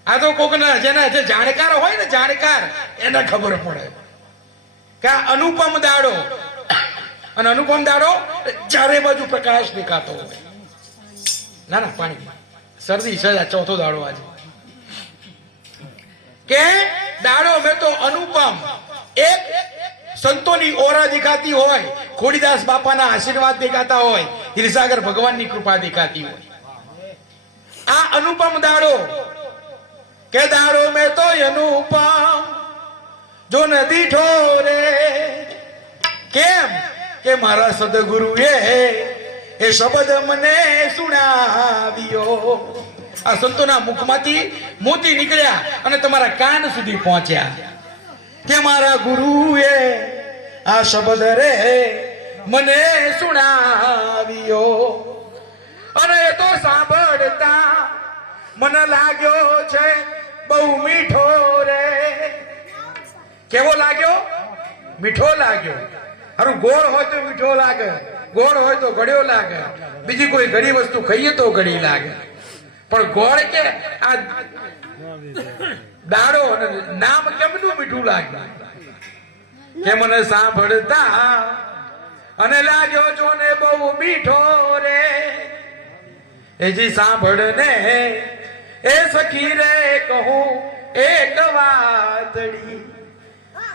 આ તો કોકના જેના જે જાણકાર હોય ને, જાણકાર, એને ખબર પડે કે આ અનુપમ દાડો. અને અનુપમ દાડો ચારે બાજુ પ્રકાશ દેખાતો હોય. ના ના, પાણી, શરદી સજા, ચોથો દાડો આજે. કે દાડો મેં તો અનુપમ, એક સંતોની ઓરા દેખાતી હોય, ખોડીદાસ બાપાના આશીર્વાદ દેખાતા હોય, હિરસાગર ભગવાનની કૃપા દેખાતી હોય. આ અનુપમ દાડો. કે દાડો મેં તો અનુપમ જો નદી ઠોરે. કેમ? કે મારા સદગુરુએ એ શબ્દ મને સુણાવ્યો. આ સંતોના મુખમાંથી મોતી નીકળ્યા અને તમારા કાન સુધી પહોંચ્યા. કે મારા ગુરુએ આ શબ્દ રે મને સુણાવ્યો. અને એ તો સાંભળતા મને લાગ્યો છે બહુ મીઠો રે. કેવો લાગ્યો? મીઠો લાગ્યો. અરે ગોળ હોય તો મીઠો લાગે, ગોળ હોય તો ગળ્યો લાગે, બીજી કોઈ ઘડી વસ્તુ ખાઈએ તો ઘડી લાગે. પણ ગોળ કે આ દાડો નામ કેમનું મીઠું લાગે? કે મને સાંભળતા અને લાગ્યો છો ને બહુ મીઠો રે. એજી સાંભળ ને એ સખી રે કહું એક વાતડી.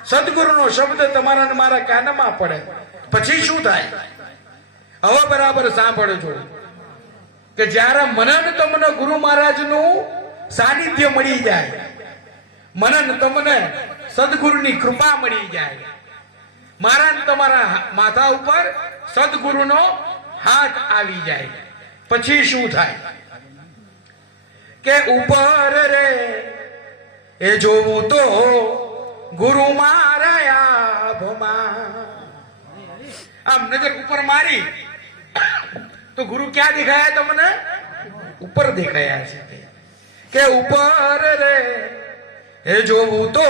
સદગુરુનો શબ્દ તમારા મારા કાનમાં પડે પછી શું થાય? હવે બરાબર સાંભળજો કે જ્યારે મનન તમને ગુરુ મહારાજનું સાનિધ્ય મળી જાય, મનન તમને સદગુરુની કૃપા મળી જાય, મારા તમારા માથા ઉપર સદગુરુનો હાથ આવી જાય, પછી શું થાય? કે ઉપર રે એ જોવું તો ગુરુ મારા આભમાં. આમ નજર ઉપર મારી તો ગુરુ ક્યાં દેખાયા તમને? ઉપર દેખાયા છે. કે ઉપર રે એ જોવું તો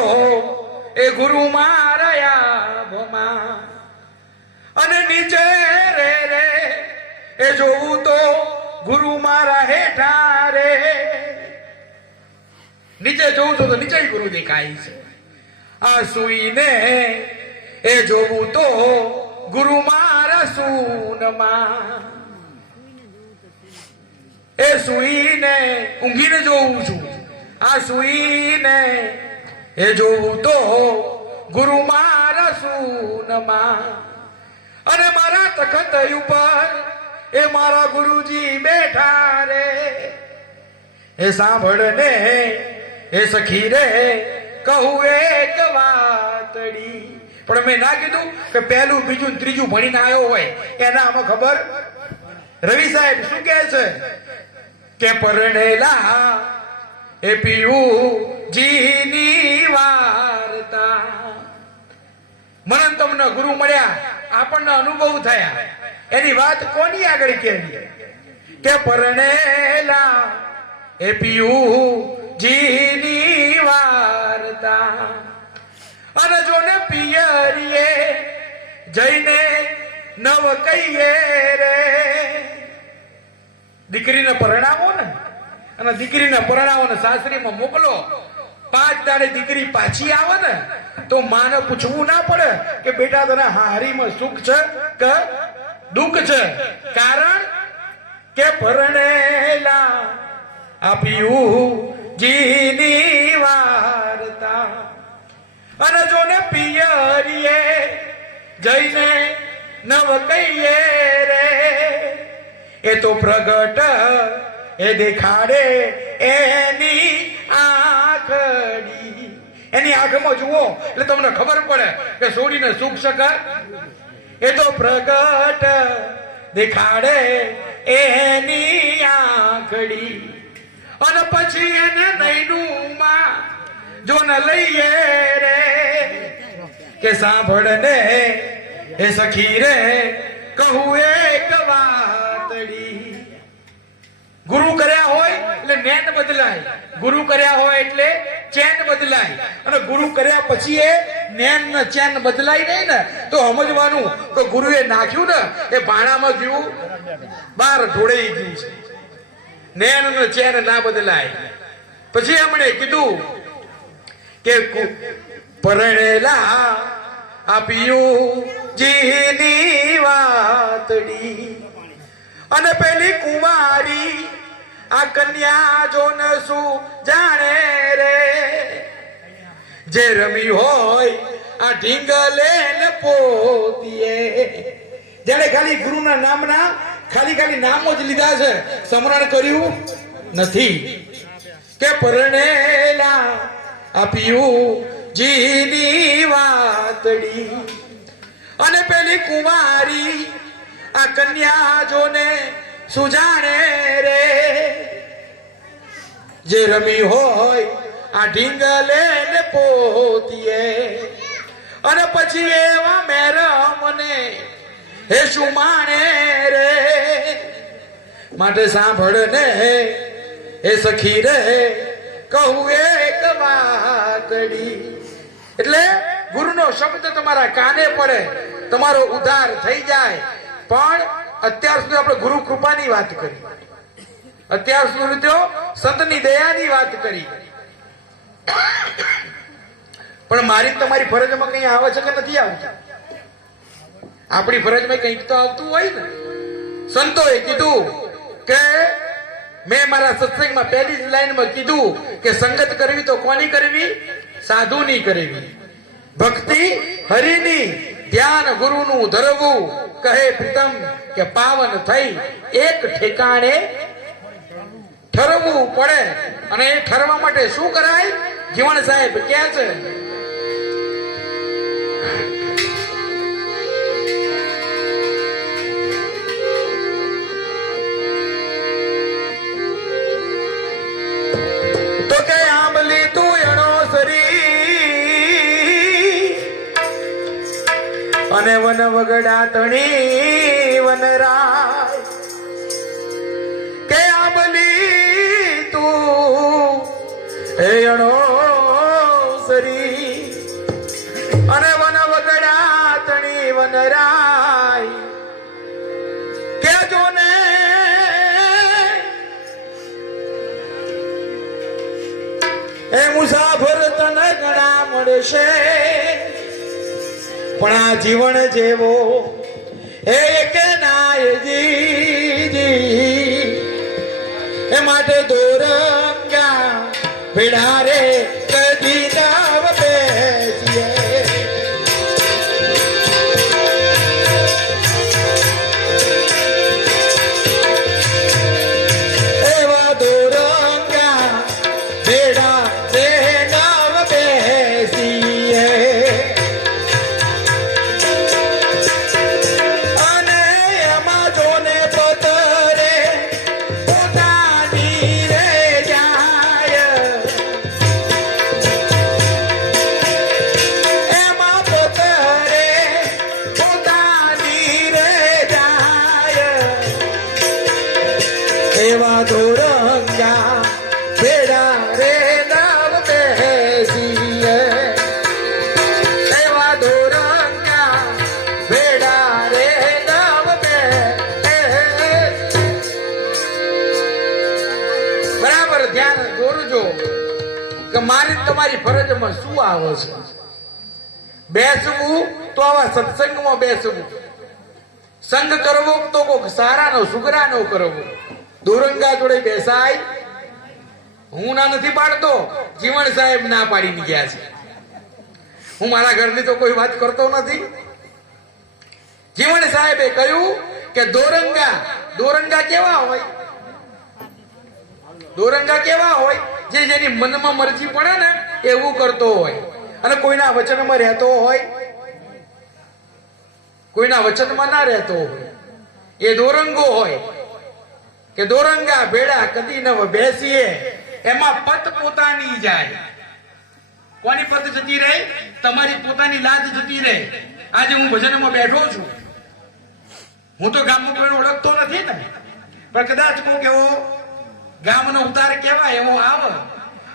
એ ગુરુ મારા આભમાં. અને નીચે રે રે એ જોવું તો ગુરુ મારા હેઠા રે. નીચે જોવું છો તો નીચે ગુરુ દેખાય છે. આ સુઈને એ જોવું તો ગુરુ મારા સૂનમાં. એ સુઈને ઊંઘીને જોઉં છું, આ સુઈને એ જોવું તો ગુરુ મારા સૂનમાં. અને મારા તખત ઉપર એ મારા ગુરુજી બેઠા રે. એ સાંભળ ને એ સખી રે કહું એક વાતડી. પણ મેં ના કીધું કે પહેલું બીજું ત્રીજું ભણીને આવ્યો હોય એના આમાં ખબર. રવિ સાહેબ શું કહે છે? કે પરણેલા એ પિયુજીની વાર્તા. મનન તમને ગુરુ મળ્યા, આપણને અનુભવ થયા, એની વાત કોની આગળ કેવી? કે પરણેલા એ પિયુજીની વાર્તા. અને જો ને પિયરીએ જઈને નવ કહીએ રે. દીકરીને પરણાવો ને, અને દીકરીને પરણાવો ને સાસરીમાં મોકલો, 5 દાડે દીકરી પાછી આવે ને તો માને પૂછવું ના પડે કે બેટા તને હારીમાં સુખ છે કે દુઃખ છે. કારણ કે પરણેલા આપ્યું જીની વાર્તા. અને જો ને પિયરીએ જઈને નવ કહીએ રે. એ તો પ્રગટ એ દેખાડે એની આંખડી. એની આંખમાં જુઓ એટલે તમને ખબર પડે કે છોડીને સુખ શકે. એ તો પ્રગટ દેખાડે એની આંખડી અને પછી એને નૈનુમાં જો ન લઈએ રે કે સાંભળ ને એ સખી રે કહું એક વાતડી. ગુરુ કર્યા હોય એટલે નેન બદલાય, ગુરુ કર્યા હોય એટલે ચેન બદલાય, અને ગુરુ કર્યા પછી એ નેન ને ચેન બદલાય નહીં ને તો સમજવાનું કે ગુરુએ નાખ્યું ને એ ભાણામાં ગયું બાર ઢોળાઈ ગયું છે. નેન ને ચેન ના બદલાય. પછી એમણે કીધું કે પરણેલા આપ્યું જીની વાતડી અને પેલી કુમારી આ કન્યા જોન શું જાણે રે જે રમી હોય આ ઢીંગલે ને પોતીએ. જેને ખાલી ગુરુના નામના ખાલી નામો જ લીધા છે, સ્મરણ કર્યું નથી. કે પરણેલા આપ્યું જીની વાતડી અને પેલી કુમારી આ કન્યા જોને સુજાણે રે જે રમી હોય આ ઢીંગલે ને પોતીએ. અને પછી એવા મેરમને હે શું માણે રે માટે સાંભળ ને એ સખી રે કહું એક વાતડી. એટલે ગુરુનો શબ્દ તમારા કાને પડે તમારો ઉદ્ધાર થઈ જાય. પણ અત્યાર સુધી આપણે ગુરુ કૃપાની વાત કરી, અત્યાર સુધી તો સંતની દયાની વાત કરી, પણ મારી તમારી ફરજમાં કઈ આવે છે કે નથી આવતી? આપણી ફરજમાં કંઈક તો આવતું હોય ને. સંતોએ કીધું કે મેં મારા સત્સંગમાં પહેલી જ લાઈનમાં કીધું કે સંગત કરવી તો કોની કરવી? સાધુની કરવી. ભક્તિ હરિની, ધ્યાન ગુરુનું ધરવું. કહે પ્રીતમ કે પાવન થઈ એક ઠેકાણે ઠરવું પડે. અને એ ઠરવા માટે શું કરાય? જીવણ સાહેબ ક્યાં છે? તો કે આંબલી તું એનો સરી અને વન વગડા તણી વનરાય. કે આંબલી તું એનો સરી અને વન વગડા તણી વનરાય. કે જોને એ મુસાફર તને ઘણા મળશે પણ આ જીવન જેવો એક નાયજી. એ માટે દોરંગા ભેડા રે કદી નાવ બેસીએ. એવા દોરંગા ભેડા રે નાવ બેસીએ. અને એમાં જોને પતરે પોતાની રે જાય. એમાં પતરે પોતાની રે જાય. એવા દોરંગા ભેડા રે નાવ બેસીએ. એવા દોરંગા ભેડા રે નાવ બેસીએ. બરાબર ધ્યાન દોરજો કે મારી તમારી ફરજમાં શું આવે છે. બેસવું તો આવા સત્સંગમાં બેસવું, સંગ કરવો તો કોક સારાનો સુગરાનો કરવો. દોરંગા જોડે બેસાય હું ના નથી પાડતો, જીવણ સાહેબ ના પાડીને ગયા છે. હું મારા ઘરની તો કોઈ વાત કરતો નથી. જીવણ સાહેબે કહ્યું કે દોરંગા દોરંગા કેવા હોય? દોરંગા કેવા હોય? જે જેની મનમાં મરજી પડે ને એવું કરતો હોય અને કોઈના વચનમાં રહેતો હોય, કોઈના વચનમાં ના રહેતો હોય, એ દોરંગો હોય. કે દોરંગા ભેડા કદી ન બેસીએ, એમાં પત પોતાની જાય. કોની પત જતી રહે? તમારી પોતાની લાજ જતી રહે. આજે હું ભજનમાં બેઠો છું, હું તો ગામમાં કોઈને ઓળખતો નથી ને, પણ કદાચ કોઈ એવો ગામનો ઉતાર કહેવાય એવો આવે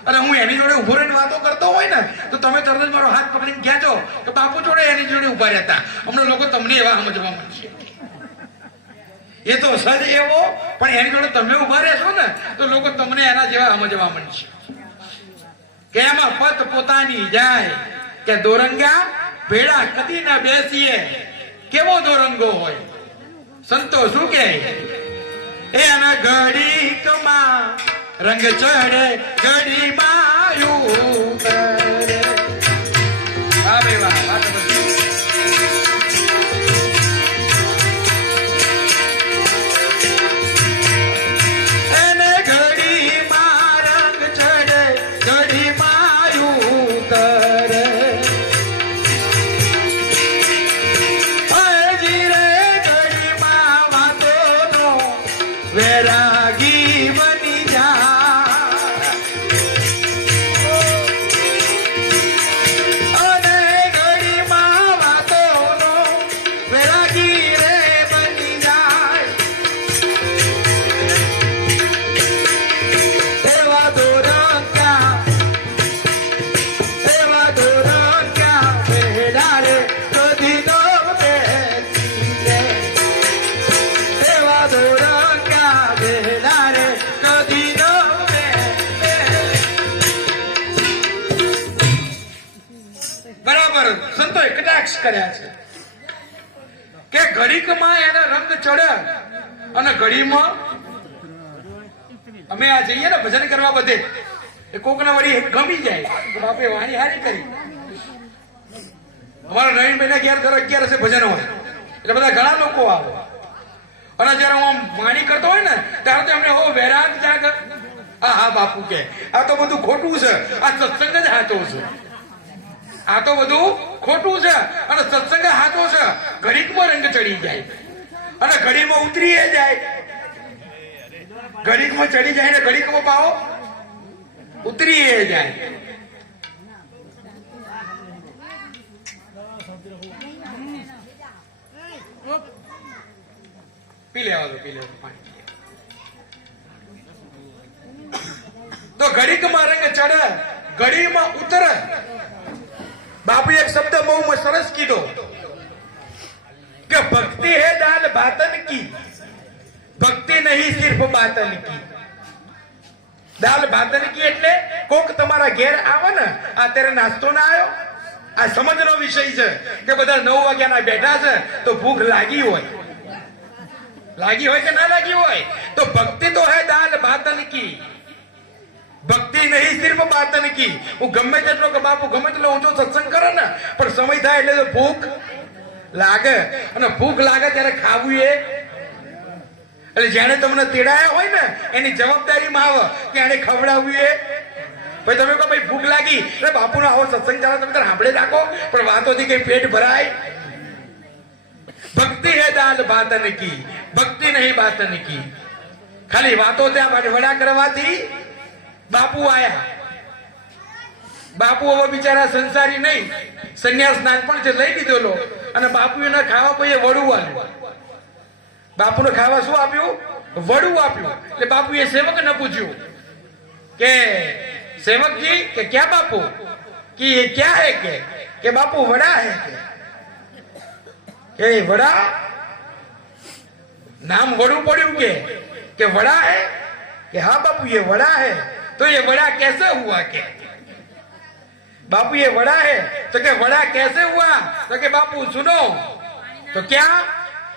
અને હું એની જોડે ઉભો રહીને વાતો કરતો હોય ને તો તમે તરત જ મારો હાથ પકડીને કહેજો કે બાપુ જોડે એની જોડે ઉભા રહેતા. હમણાં લોકો તમને એવા સમજવા મળશે. એ તો સજ એવો, પણ એની જોડે તમે ઉભા રહેશો ને તો લોકો તમને એના જેવા સમજવા મળશે. કે એમાં પત પોતાની જાય, કે દોરંગા ભેડા કદી ના બેસીએ. કેવો દોરંગો હોય? સંતો શું કહે? એના ઘડીકમાં રંગ ચડે, ઘડીમાં ઉતરે. વાહ ભાઈ વાહ, વાત બધી. એને ઘડીમાં રંગ ચડે, ઘડીમાં ઉતરે. વેરાગી બની જા અને ઘડીમાં વાતોનો વેરાગી રે બની જાય. એવા દોરંગા ભેડા રે કદી નો બેસીએ. એવા બરાબર સંતોએ કટાક્ષ કર્યા છે કે ઘડીકમાં એને રંગ ચડે અને ઘડીમાં અમે આ જઈએ ને ભજન કરવા બધે એ કોકના વળી ગમી જાય કે બાપે વાણી હારી કરી. અમારા નવીનભાઈ ઘેર દર 11 ભજન હોય એટલે બધા ઘણા લોકો આવે અને જયારે હું વાણી કરતો હોય ને ત્યારે તો એમને હો વૈરાગ જાગે. હા બાપુ કે આ તો બધું ખોટું છે, આ સત્સંગ જ સાચો છે. આ તો બધું ખોટું છે અને સત્સંગ સાચો છે. ઘડીકમાં રંગ ચડી જાય અને ઘડીમાં ઉતરી જાય. ઘડીકમાં ચડી જાય ને ઘડીકમાં પાવો ઉતરી જાય. પી લેવા દો પાણી. તો ઘડીકમાં રંગ ચડે, ઘડીમાં ઉતરે. બાપુ એક શબ્દ બહુ સરસ કીધો કે ભક્તિ હે દાલ બાતન કી, ભક્તિ નહીં સિર્ફ બાતન કી. દાલ બાતન કી એટલે કોક તમારા ઘેર આવે ને, અત્યારે નાસ્તો ના આવ્યો, આ સમજનો વિષય છે કે બધા 9 વાગ્યાના બેઠા છે તો ભૂખ લાગી હોય કે ના લાગી હોય. તો ભક્તિ તો હે દાલ બાતન કી, ભક્તિ નહીં સિર્ફ બાતન કી. હું ગમે તેટલો કે બાપુ ગમે તેટલો ઊંચો સત્સંગ કરે ને પણ સમય થાય એટલે તો ભૂખ લાગે અને ભૂખ લાગે ત્યારે ખાવું એ એટલે જેને તમને તેડાયા હોય ને એની જવાબદારીમાં આવે કે એને ખવડાવવું એ. ભાઈ તમે કહો ભાઈ ભૂખ લાગી એટલે બાપુનો આવો સત્સંગ ચાલે તમે તારે સાંભળે રાખો પણ વાતોથી કઈ પેટ ભરાય. ભક્તિ હે દાલ બાતન કી, ભક્તિ નહીં બાતન કી. ખાલી વાતો ત્યાં વડા કરવાથી બાપુ આયા. બાપુ હવે બિચારા સંસારી નહીં, સંન્યાસ નાનપણ છે લઈ દીધેલો અને બાપુ એના ખાવા પછી વડું આપ્યું. બાપુને ખાવા શું આપ્યું? વડું આપ્યું. એટલે બાપુ એ સેવક ને પૂછ્યું કે सेवक जी के क्या बापू कि ये क्या है के बापू वड़ा है के वड़ा नाम वड़ू पड़ू के वड़ा है कि हाँ बापू ये वड़ा है तो ये वड़ा कैसे हुआ के बापू ये वड़ा है तो के वड़ा कैसे हुआ तो के बापू सुनो तो क्या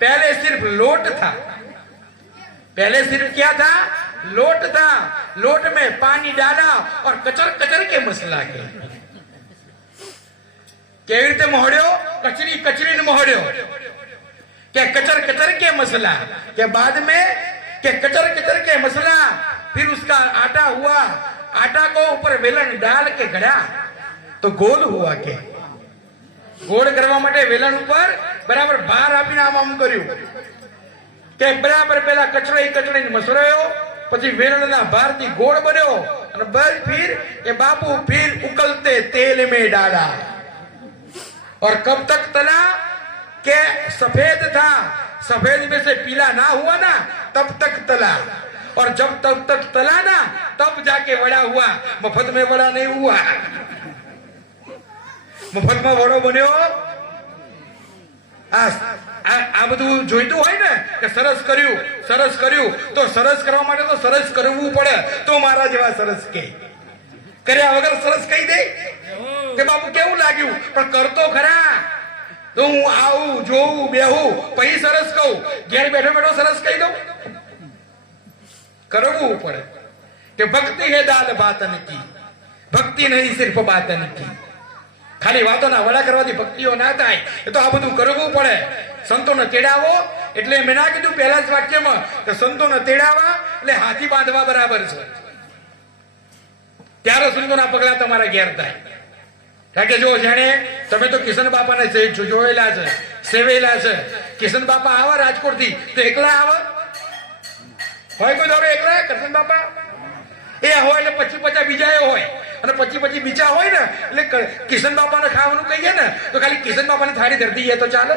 पहले सिर्फ लोट था पहले सिर्फ क्या था लोट था लोट में पानी डाला और कचर कचर के मसला के केवी रीते मोहड़्यो कचरी कचरी ने मोहड़्यो क्या कचर कचर के मसला, क्या बाद में क्या कचर कचर के मसला, फिर उसका आटा हुआ, आटा को ऊपर वेलन डाल के गढ़ा तो गोल हुआ के गोળ કરવા માટે વેલણ ઉપર બરાબર ભાર આપીને આમ કર્યું કે બરાબર પેલા કચરાઈને મસળાયો, પછી વેલણના ભારથી ગોળ બન્યો અને બસ फिर ये बापू फिर उकलते तेल में डाला और कब तक तला के सफेद था, सफेद में से पीला ना हुआ ना तब तक तला, और जब तब तक तला ना तब जाके वड़ा हुआ, मफत में वड़ा नहीं हुआ। મફતમાં વડો બન્યો। આ બધું જોઈતું હોય ને કે સરસ કર્યું તો સરસ કરવા માટે તો સરસ કરવું પડે, તો મારા જેવા સરસ કે કર્યા વગર સરસ કહી દે કે બાપુ કેવું લાગ્યું, પણ કરતો ખરા તો હું આવું જોઉં બેહું પછી સરસ કહું, ઘેર બેઠો બેઠો સરસ કહી દઉં, કરવું પડે કે ભક્તિ હે દાલ બાતન की, ભક્તિ નહીં સિર્ફ બાતન की। ખાલી વાતોના વડા કરવાથી ભક્તિઓ ના થાય, એ તો આ બધું કરવું પડે। સંતોને તેડાવો એટલે મેં ના કીધું પહેલા જ વાક્યમાં કે સંતોને તેડાવા એટલે હાથી બાંધવા બરાબર છે, ત્યારે સંતોના પગલા તમારા ઘેર થાય। કારણ કે જો જાણે તમે તો કિશન બાપાને જોયેલા છે, સેવેલા છે, કિશન બાપા આવા રાજકોટથી તો એકલા આવે હોય, કોઈ દાડો એકલા કિશન બાપા એ હોય એટલે પછી બીજા એ હોય, અને પછી બીજા હોય ને એટલે કિશન બાપાને ખાવાનું કહીએ ને તો ખાલી કિશન બાપાની થાળી ધરતી જાય તો ચાલે,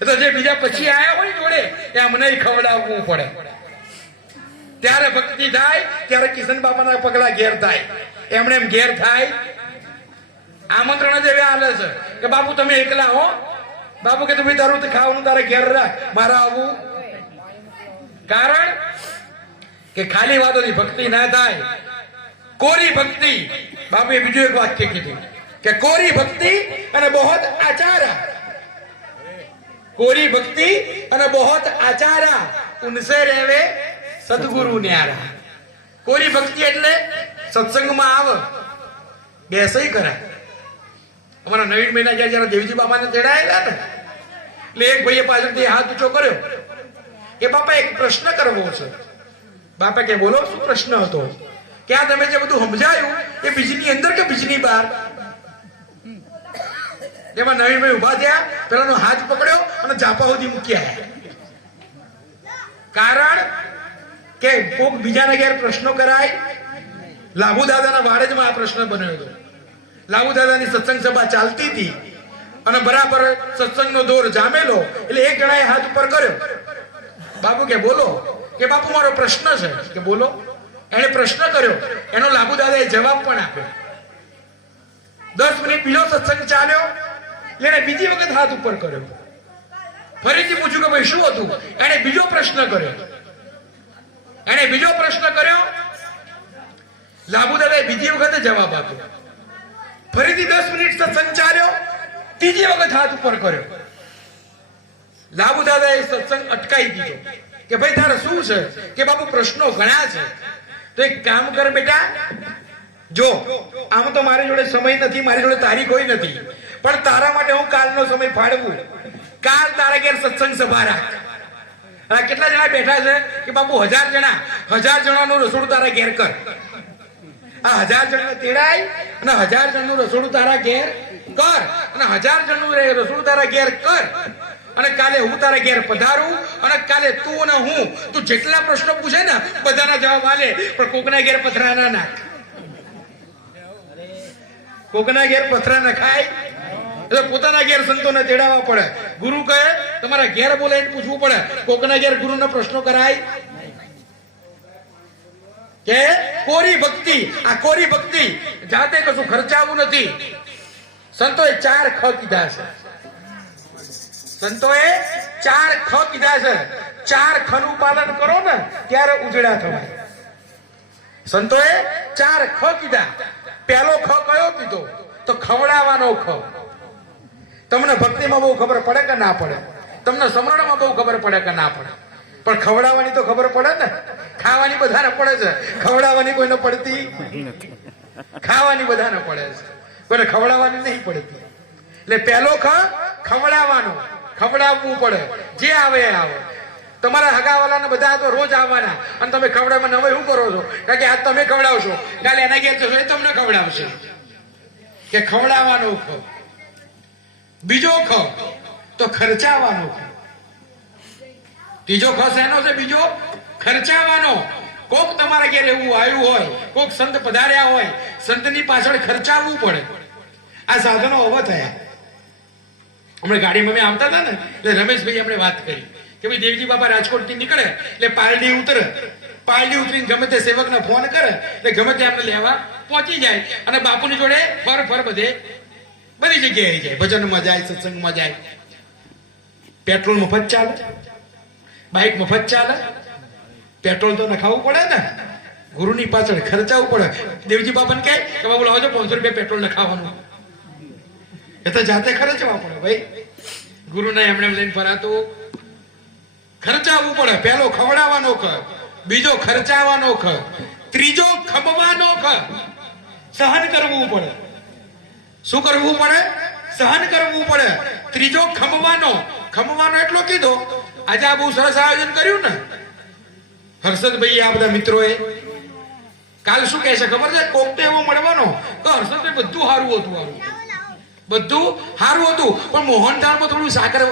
એ તો જે બીજા પછી આયા હોય જોડે એ અમને ખવડાવવું પડે, ત્યારે ભક્તિ થાય, ત્યારે કિશન બાપાના પગલા ઘેર થાય। એમણે એમ ઘેર થાય આમંત્રણ જ એવા આલે છે કે બાપુ તમે એકલા હો, બાપુ કે તમે તારું ખાવાનું તારે ઘેર રાખ, મારા આવું કારણ કે ખાલી વાતોથી ભક્તિ ના થાય, कोरी भक्ति। बापू बीजू एक वाक्य कीधु के कोरी भक्ति अने बहुत आचारा, कोरी भक्ति अने बहुत आचारा, उनसे रेवे सदगुरु न्यारा। कोरी भक्ति एटले सत्संग में आव बेसई करा। हमारा नवीन महीना जरा देवजी बाबा ने तेड़ाયેલા ने એટલે એક ભાઈએ પાછળથી હાથ ઊંચો કર્યો કે બાપા એક પ્રશ્ન કરવો છે। બાપા કે બોલો શું પ્રશ્ન હતો? क्या તમે જે બધું સમજાયું એ બીજની અંદર કે બીજની બહાર? એમાં નવીનભાઈ ઉભા થયા, પેલાનો હાથ પકડ્યો અને ઝાપા સુધી મૂકી આવ્યા, કારણ કે કોક બીજાના ઘેર પ્રશ્નો કરાય। લાભુ દાદાના વાડજમાં આ પ્રશ્ન બન્યો હતો। લાભુ દાદાની સત્સંગ સભા ચાલતી હતી અને બરાબર સત્સંગનો દોર જામેલો એટલે એક જણાએ હાથ ઉપર કર્યો। બાપુ કે બોલો, કે બાપુ મારો પ્રશ્ન છે, કે બોલો। એને પ્રશ્ન કર્યો, એનો લાભુ દાદાએ જવાબ પણ આપ્યો। 10 મિનિટ બીજો સત્સંગ ચાલ્યો, એને બીજી વખત હાથ ઉપર કર્યો, ફરીથી પૂછ્યું કે ભાઈ શું હતું? એને બીજો પ્રશ્ન કર્યો, લાભુ દાદાએ બીજી વખત જવાબ આપ્યો, ફરીથી 10 મિનિટ સત્સંગ ચાલ્યો, ત્રીજી વખત હાથ ઉપર કર્યો। લાભુ દાદાએ સત્સંગ અટકાવી દીધો કે ભાઈ તારે શું છે? કે બાપુ પ્રશ્નો ઘણા છે, तो एक काम कर बेटा, जो आम तो मारी जोड़े समय नहीं, मारी जोड़े तारीख होई नहीं, पर तारा माटे हूँ कालनो समय फाड़वू, काल तारा घेर सत्संग सभा राख। કેટલા જણા બેઠા છે કે બાપુ 1000 જણાનું રસોડું તારા ઘેર કર, આ 1000 જણને તેડાય અને 1000 જણનું રસોડું તારા ઘેર કર, અને 1000 જણનું રસોડું તારા ઘેર કર, અને કાલે હું તારા ઘેર પધારું, અને કાલે તું અને હું, તું જેટલા પ્રશ્નો પૂછે ને બધાના જવાબ આલે, પણ કોકના ઘેર પથરા ના નાખ, કોકના ઘેર પથરા ન ખાય, એટલે પોતાના ઘેર સંતોને તેડાવવા પડે। ગુરુ કહે તમારા ઘેર બોલાવીને પૂછવું પડે, કોકના ઘેર ગુરુના પ્રશ્નો કરાય કે કોરી ભક્તિ। આ કોરી ભક્તિ જાતે કશું ખર્ચાવું નથી। સંતોએ 4 ખ કીધા છે, સંતોએ 4 ખ કીધા છે। 4 ખ નું પાલન કરો ને ત્યારે ઉજળા થવાય। સંતોએ 4 ખ કીધા। પહેલો ખ કયો કીધો? તો ખવડાવવાનો ખ। તમને ભક્તિમાં બહુ ખબર પડે કે ના પડે? તમને સમરણમાં બહુ ખબર પડે કે ના પડે? પણ ખવડાવવાની તો ખબર પડે ને। ખાવાની બધાને પડે છે, ખવડાવવાની કોઈને પડતી નથી। ખાવાની બધાને પડે છે, કોઈને ખવડાવવાની નહીં પડતી। એટલે પહેલો ખ ખવડાવવાનો, ખવડાવવું પડે. જે આવે એ આવે. તમારા હગાવાલાને બધા તો રોજ આવવાના અને તમે ખવડાવવા હવે શું કરો છો? કારણ કે આજ તમે ખવડાવશો, કાલે એના ઘેર જશો એ તમને ખવડાવશે. કે ખવડાવવાનો ખ. બીજો ખ તો ખર્ચાવાનો ખ. ત્રીજો ખ શેનો છે? બીજો ખર્ચાવાનો. કોક તમારા ઘેર એવું આવ્યું હોય, કોક સંત પધાર્યા હોય, સંતની પાછળ ખર્ચાવવું પડે. આ સાધનો હવે થયા. હમણાં ગાડીમાં અમે આવતા હતા ને એટલે રમેશભાઈ આપણે વાત કરી કે ભાઈ દેવજી બાપા રાજકોટ થી નીકળે એટલે પારડી ઉતરે. પારડી ઉતરીને ગમે તે સેવકને ફોન કરે એટલે ગમે તે આપણે લેવા પહોંચી જાય અને બાપુની જોડે ફર બધી જગ્યાએ જાય. ભજનમાં જાય, સત્સંગમાં જાય. પેટ્રોલ મફત ચાલે, બાઇક મફત ચાલે. પેટ્રોલ તો નખાવવું પડે ને, ગુરુની પાછળ ખર્ચાવવું પડે. દેવજી બાપાને કહે કે બાબુ લાવજો 500 રૂપિયા પેટ્રોલ નખાવાનું. એ તો જાતે ખર્ચવા પડે ભાઈ. ગુરુને એમણે લઈને ફરાતું ખર્ચાવવું પડે. પહેલો ખવડાવવાનો ખ, બીજો ખર્ચાવાનો ખ, ત્રીજો ખમવાનો ખ. સહન કરવું પડે. શું કરવું પડે? સહન કરવું પડે. ત્રીજો ખમવાનો. ખમવાનો એટલો કીધો. આજે આ બહુ સરસ આયોજન કર્યું ને હર્ષદભાઈ, આ બધા મિત્રોએ. કાલ શું કહે છે ખબર છે? કોક તો એવો મળવાનો કે હર્ષદભાઈ બધું સારું હતું, બધું સારું હતું, પણ મોહનથાળમાં થોડું સાકર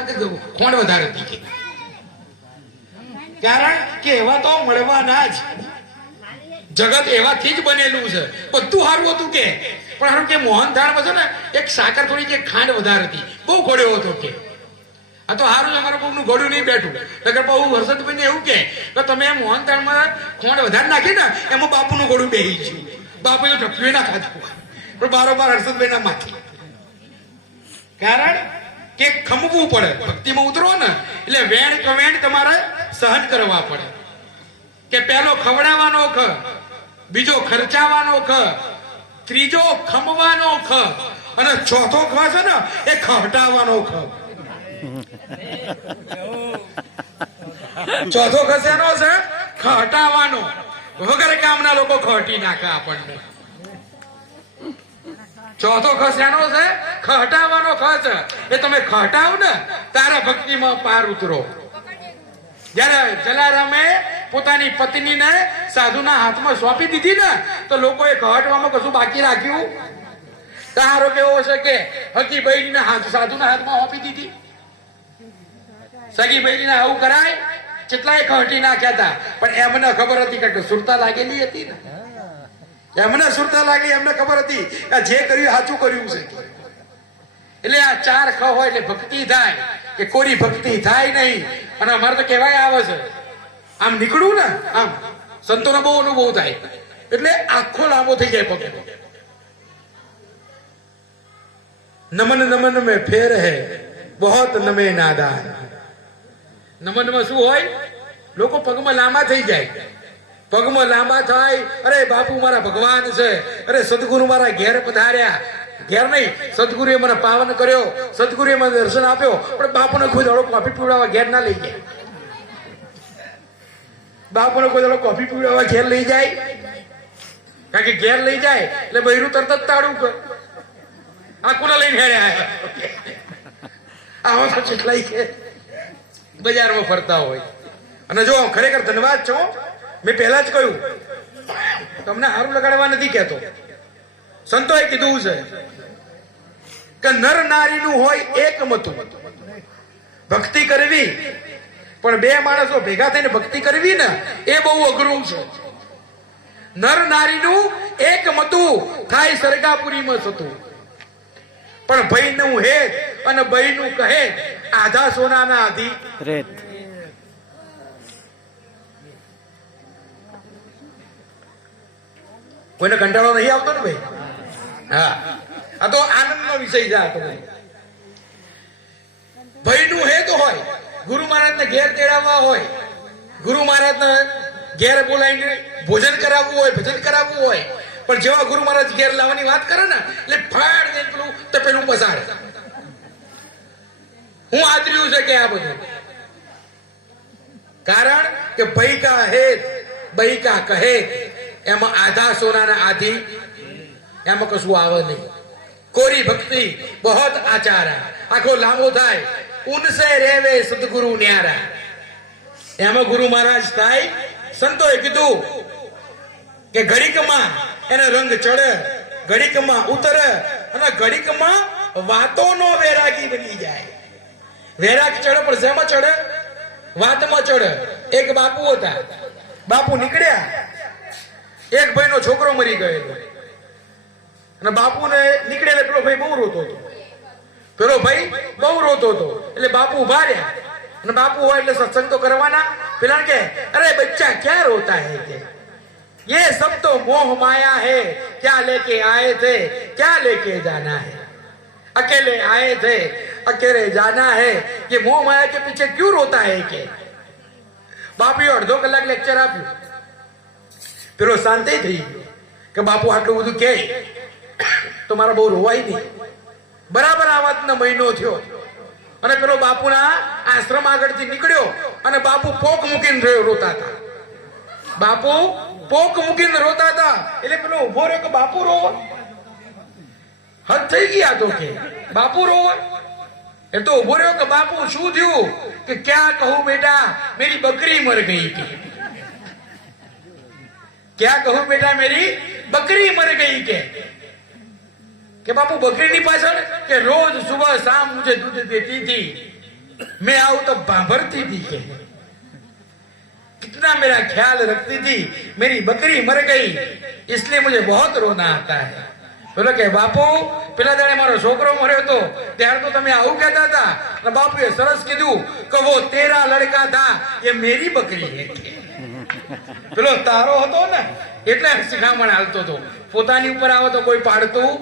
ખોંડ વધારે હતી. કારણ કે એવા તો મળવાના જ. જગત એવાથી જ બનેલું છે. બધું સારું હતું કે પણ સારું કે મોહનથાળમાં છે ને એક સાકર થોડી કે ખાંડ વધારે હતી. બહુ ઘોડ્યો હતો કે આ તો સારું છે, અમારું કોકનું ઘોડ્યું નહીં બેઠું. નકર બહુ હર્ષદભાઈને એવું કે તમે મોહનથાળમાં ખોંડ વધારે નાખી ને એમાં બાપુનું ઘોડું બેહી ગયું. બાપુ તો ઢપ્યું ના ખાધું પણ બારોબાર હર્ષદભાઈના માથી. કારણ કે ખમવું પડે. ભક્તિમાં ઉતરો ને એટલે વેણ કવેણ તમારે સહન કરવા પડે. કે પહેલો ખવડાવવાનો ખ, બીજો ખર્ચાવાનો ખ, ત્રીજો ખમવાનો ખ અને ચોથો ખ છે ને એ ખહટાવવાનો ખ. ચોથો ખ શેનો છે? ખહટાવવાનો. વગર કામના લોકો ખહટી નાખે આપણને. ચોથો ખ શેનો છે? ખહટાવવાનો ખ છે. એ તમે ખહટાવ ને તારા ભક્તિમાં પાર ઉતરો. જયારે જલારામે પોતાની પત્નીને સાધુના હાથમાં સોંપી દીધી ને તો લોકોએ ખહટવામાં કશું બાકી રાખ્યું? તારો કેવો છે કે હકી બૈરીને સાધુના હાથમાં સોંપી દીધી? સગી બૈરીને આવું કરાય? કેટલાય ખહટી નાખ્યા હતા, પણ એમને ખબર હતી કે સુરતા લાગેલી હતી ને. એમને સુરતા લાગી, એમને ખબર હતી કે જે કર્યું સાચું કર્યું છે. એટલે આ 4 ખ હોય એટલે ભક્તિ થાય. કે કોરી ભક્તિ થાય નહીં. અને અમારે તો કહેવાય આવે છે આમ નીકળું ને આમ સંતોનો બહુ અનુભવ થાય એટલે આખો લાંબો થઈ જાય પગ. નમન નમન મેં ફેર હે બહોત નમે નાદાન. નમનમાં શું હોય? લોકો પગમાં લાંબા થઈ જાય. પગમાં લાંબા થાય, અરે બાપુ મારા ભગવાન છે, અરે સદગુરુ મારા ઘેર પધાર્યા. ઘેર નહીં, સદગુરુએ મને પાવન કર્યો, સદગુરુએ મને દર્શન આપ્યો, પણ બાપુને કોઈ દાડો કોફી પીવડાવવા ઘેર ના લઈ જાય. બાપુને કોઈ દાડો કોફી પીવડાવવા ઘેર લઈ જાય? કારણ કે ઘેર લઈ જાય એટલે બૈરું તરત જ તાળું કર. આ કોને લઈને હેર્યા? આવા તો કેટલાય કે બજારમાં ફરતા હોય. અને જો ખરેખર ધન્યવાદ છો. મેં પહેલા જ કહ્યું તમને હારું લગાડવા નથી કહેતો. સંતોએ કીધું છે કે નર નારીનું હોય એક મતું. ભક્તિ કરવી પણ 2 માણસો ભેગા થઈને ભક્તિ કરવી ને એ બહુ અઘરું છે. નર નારીનું એક મતું થાય સરગાપુરીમાં થતું. પણ ભઈનું હેત અને બઈનું કહે આધા સોનાના આધી રેત. કોઈને કંટાળો નહીં આવતો ને ભાઈ? હા, આ તો આનંદનો વિષય છે. આ તો ભઈનું હેત હોય, ગુરુ મહારાજને ઘેર તેડાવવા હોય, ગુરુ મહારાજને ઘેર બોલાવીને ભોજન કરાવવું હોય, ભજન કરાવવું હોય, પણ જેવા ગુરુ મહારાજ ઘેર લાવવાની વાત કરે ને એટલે ફાડ દે પેલું તો પેલું પસાર. હું આદર્યું છે કે આ બધું કારણ કે ભઈ કા હેત બઈ કા કહે એમાં આધા સોનાના આધી એમાં કશું આવે નહીં. કોરી ભક્તિ બહોત આચાર આખો લાંબો થાય ઉનસે રેવે સદગુરુ ન્યારા. એમાં ગુરુ મહારાજ થાય. સંતોએ કીધું કે ઘડીકમાં એને રંગ ચડે, ઘડીકમાં ઉતરે અને ઘડીકમાં વાતોનો વૈરાગી બની જાય. વૈરાગ ચડે પણ શેમાં ચડે? વાતમાં ચડે. એક બાપુ હતા, બાપુ નીકળ્યા, એક ભાઈનો છોકરો મરી ગયેલો અને બાપુને નીકળે એટલે પેલો ભાઈ બહુ રોતો હતો. પેલો ભાઈ બહુ રોતો હતો એટલે બાપુ ઉભા રહ્યા અને બાપુ હોય એટલે સત્સંગ તો કરવાના. પેલા કે અરે બચ્ચા ક્યાં રોતા હે કે ये सब तो मोह माया है, क्या लेके आए थे क्या लेके जाना है, अकेले आए थे अकेले जाना है, ये मोह माया के पीछे क्यों रोता है કે બાપુએ અડધો કલાક લેક્ચર આપ્યું. પેલો શાંતિ થઈ ગયો કે બાપુ આટલું બધું કહે તો મારા બહુ રોવાય નહીં. બરાબર આ વાતનો મહિનો થયો અને પેલો બાપુના આશ્રમ આગળથી નીકળ્યો અને બાપુ પોક મૂકીને રોતા હતા. બાપુ પોક મૂકીને રોતા હતા એટલે પેલો ઉભો રહ્યો કે બાપુ રોવો. હદ થઈ ગયા તો કે બાપુ રોવો. એ તો ઉભો રહ્યો કે બાપુ શું થયું? કે ક્યાં કહું બેટા મેરી બકરી મર ગઈ કે क्या कहूं बेटा मेरी बकरी मर गई के बापू बकरी नहीं पाछड़ के रोज सुबह शाम मुझे दूध देती थी, मैं आऊं तब भांभरती थी के कितना मेरा ख्याल रखती थी, मेरी बकरी मर गई इसलिए मुझे बहुत रोना आता है. बोलो કે બાપુ પેલા દાડે મારો છોકરો મર્યો હતો ત્યારે તો તમે આવું કહેતા હતા અને બાપુએ સરસ કીધું કે વો તેરા લડકા થા ये मेरी बकरी है. પેલો તારો હતો ને એટલે શિખામણ હાલતો હતો. પોતાની ઉપર આવે તો કોઈ પાડતું,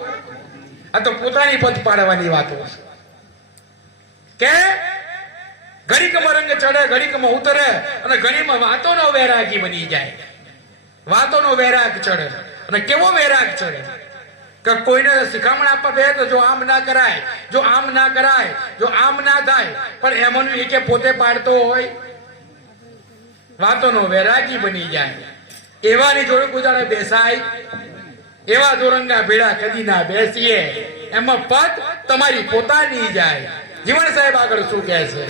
આ તો પોતાની પદ પાડવાની વાતો કે ઘડીકમાં રંગ ચડે, ઘડીકમાં ઉતરે અને ઘડીમાં વાતોનો વૈરાગી બની જાય. વાતોનો વૈરાગ ચડે અને કેવો વૈરાગ ચડે કે કોઈને શિખામણ આપવા બે તો જો આમ ના કરાય, જો આમ ના કરાય, જો આમ ના થાય, પણ એમાંનું એ કે પોતે પાડતો હોય. વાતોનો વૈરાગી બની જાય. એવાની જોડે ગુજારે બેસાય, એવા દોરંગા ભેળા કદી ના બેસીએ, એમાં પદ તમારી પોતાની જાય. જીવન સાહેબ આગળ શું કહે છે?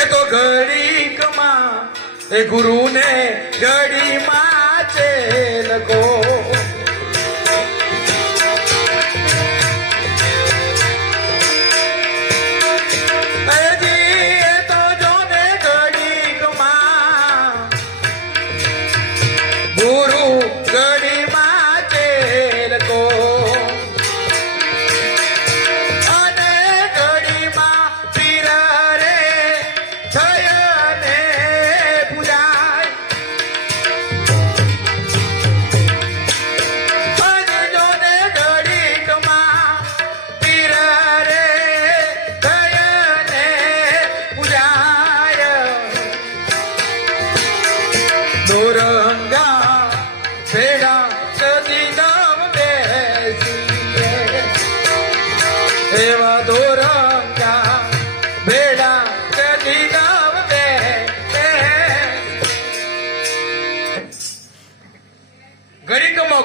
એ તો ઘડીકમાં એ ગુરુને ઘડીમાં છે લગો,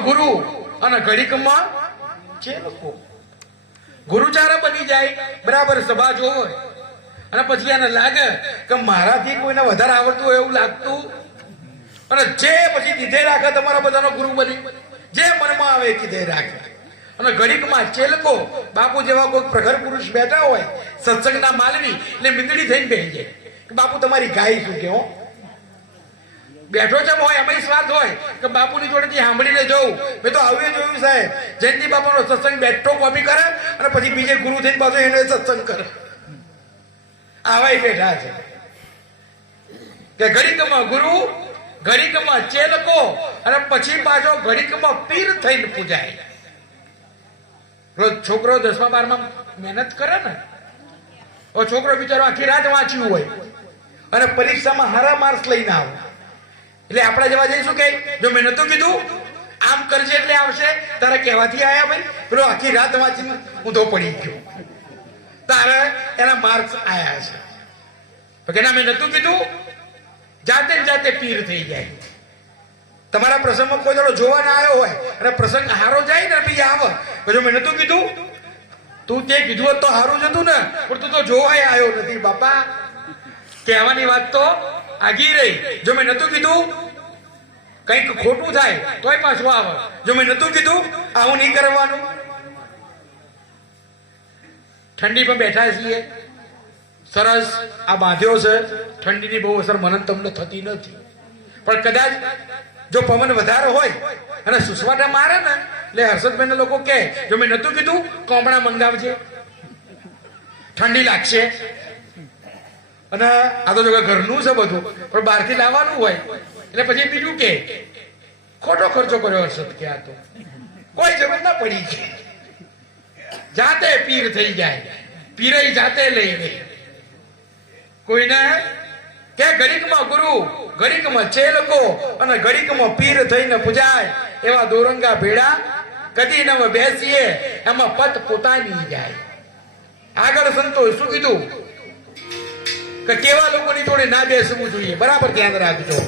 ગુરુ અને ઘડીકમાં ચેલકો. ગુરુચારા બની જાય, બરાબર સભા જોવો અને પછી એને લાગે કે મારાથી કોઈને વધારે આવડતું હોય એવું લાગતું અને જે પછી કીધે રાખે તમારા બધાનો ગુરુ બની, જે મનમાં આવે કીધે રાખે અને ઘડીકમાં ચેલકો. બાપુ જેવા કોઈ પ્રખર પુરુષ બેઠા હોય સત્સંગના માલવી એટલે મીંદડી થઈને બેસી જાય કે બાપુ તમારી ગાય શું કેવો બેઠો છે હોય. એમાં સ્વાર્થ હોય કે બાપુની જોડેથી સાંભળીને જવું. મેં તો આવું જોયું સાહેબ, જયંતિ બાપાનો સત્સંગ બેઠો કોપી કરે અને પછી બીજે ગુરુ થઈને પાછો એને સત્સંગ કરે. આવાય બેઠા છે કે ઘડીકમાં ગુરુ, ઘડીકમાં ચેલકો અને પછી પાછો ઘડીકમાં પીર થઈને પૂજાય. છોકરો 10મા 12મા મહેનત કરે ને, છોકરો બિચારો આખી રાત વાંચ્યું હોય અને પરીક્ષામાં સારા માર્ક્સ લઈને આવે એટલે આપણા જેવા જઈશું કે જો મેં નતું કીધું આમ કરજે એટલે આવશે, તારા કહેવાથી આયા ભાઈ, પેલો આખી રાત વાંચીને ઊંધો પડી ગયો, તારે એના માર્ક્સ આયા છે. કે ના મેં નતું કીધું, જાતે ને જાતે પીર થઈ જાય. તમારા પ્રસંગમાં કોઈ દાડો જોવા ના આવ્યો હોય અને પ્રસંગ હારો જાય ને પછી આવે જો મેં નતું કીધું તું તે કીધું હોત તો સારું જ હતું ને, પણ તું તો જોવાય આવ્યો નથી બાપા. કહેવાની વાત તો આગી રહી. જો મેં નતું કીધું કંઈક ખોટું થાય તોય પાછું આવે. જો મેં નતું કીધું આવું નહીં કરવાનું. ઠંડી પર બેઠા છીએ, સરસ આ બાંધ્યો છે. ઠંડીની બહુ અસર મને તમને થતી નથી, પણ કદાચ જો પવન વધારે હોય અને સુસવાટા મારે ને એટલે હર્ષદભાઈ લોકો કહે જો મેં નતું કીધું કોમણા મંગાવજે, ઠંડી લાગશે. અને આ તો જો ઘરનું છે બધું, પણ બહારથી લાવવાનું હોય એટલે પછી બીજું કે ખોટો ખર્ચો કર્યો હર્ષદ કે આ તો કોઈ જરૂર ના પડી છે. જાતે પીર થઈ જાય, પીરાઈ જાતે લઈ લે. કોઈને કે ઘડીકમાં ગુરુ, ઘડીકમાં ચેલકો અને ઘડીકમાં પીર થઈને પૂજાય એવા દોરંગા ભેડા કદી નવ બેસીએ એમાં પત પોતાની જાય. આગળ સંતોષ શું કીધું કે કેવા લોકોની જોડે ના બેસવું જોઈએ, બરાબર ધ્યાન રાખજો.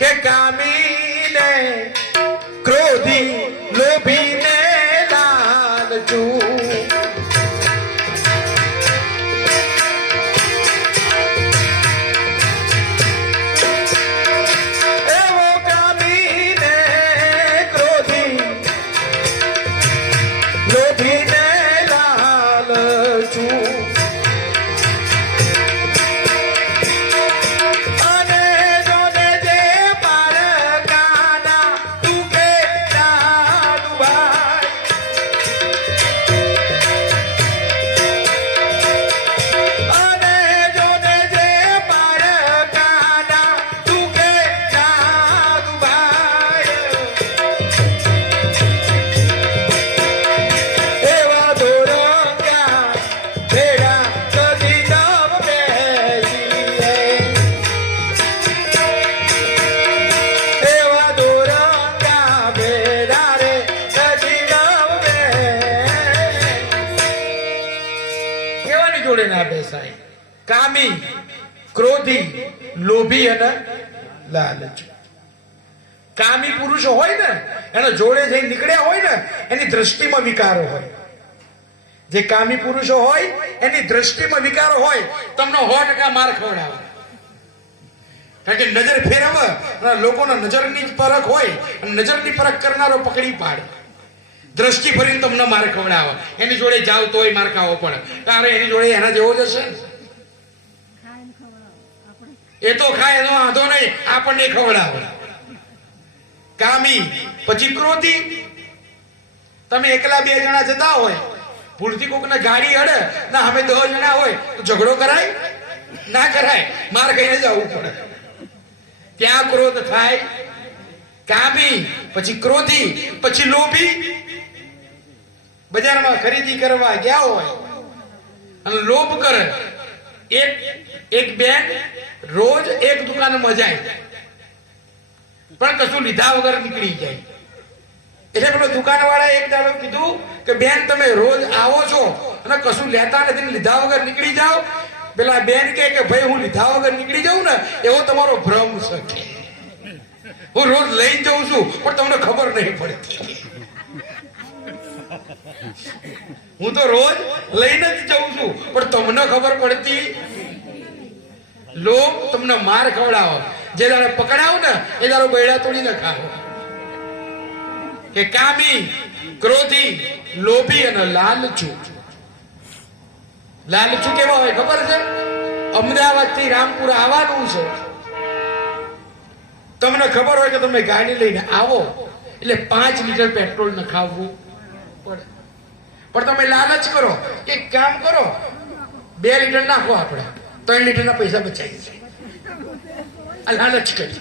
કે કામીને ક્રોધી લોભીને લાલચુ જોડે ના બેસાય. કામી, ક્રોધી, લોભી અને લાલચ. કામી પુરુષો હોય ને એના જોડે જઈ નીકળ્યા હોય ને એની દ્રષ્ટિમાં વિકારો હોય. જે કામી પુરુષો હોય એની દ્રષ્ટિમાં વિકારો હોય તમને 100% માર ખવડાવે. કારણ કે નજર ફેરવે લોકોના નજરની જ પરખ હોય અને નજરની પરખ કરનારો પકડી પાડે. દ્રષ્ટિ ફરીને તમને માર ખવડાવે. એની જોડે જાવ તોય માર ખાવો પડે, કારણ એની જોડે એના જેવો જ હશે. એ તો ખાય એનો વાંધો નહીં, આપણને ખવડાવે. કામી, પછી ક્રોધી. તમે એકલા 2 જણા જતા હોય, ભૂલથી કોકને ગાડી અડે ના અમે 10 જણા હોય તો ઝઘડો કરાય ના કરાય, માર ખાઈને જવું પડે. ત્યાં ક્રોધ થાય. કામી, પછી ક્રોધી, પછી લોભી. બજારમાં ખરીદી કરવા ગયા હોય અને લોભ કરે. એક બેન રોજ એક દુકાનમાં જાય પણ કશું લીધા વગર નીકળી જાય. એટલે પેલો દુકાનવાળા એક દાડો કીધું કે બેન તમે રોજ આવો છો અને કશું લેતા નથી, લીધા વગર નીકળી જાઓ. પેલા બેન કે ભાઈ હું લીધા વગર નીકળી જાઉં ને એવો તમારો ભ્રમ છે. હું રોજ લઈને જઉં છું પણ તમને ખબર નહીં પડતી. હું તો રોજ લઈને જ જઉં છું પણ તમને ખબર પડતી. લોભ તમને માર ખવડાવો. જે દાડે પકડાવ ને એ દાડો બૈડા તોડીને ખાવો. કે કામી, ક્રોધી, લોભી અને લાલચુ. લાલચુ કેવા હોય ખબર છે? અમદાવાદ થી રામપુર આવવાનું છે, તમને ખબર હોય કે તમે ગાડી લઈને આવો એટલે 5 લીટર પેટ્રોલ નખાવવું પડે, પણ તમે લાલચ કરો. એક કામ કરો 2 લીટર નાખો, આપણે 3 લીટરના પૈસા બચાવી છે. આ લાલચ કરી.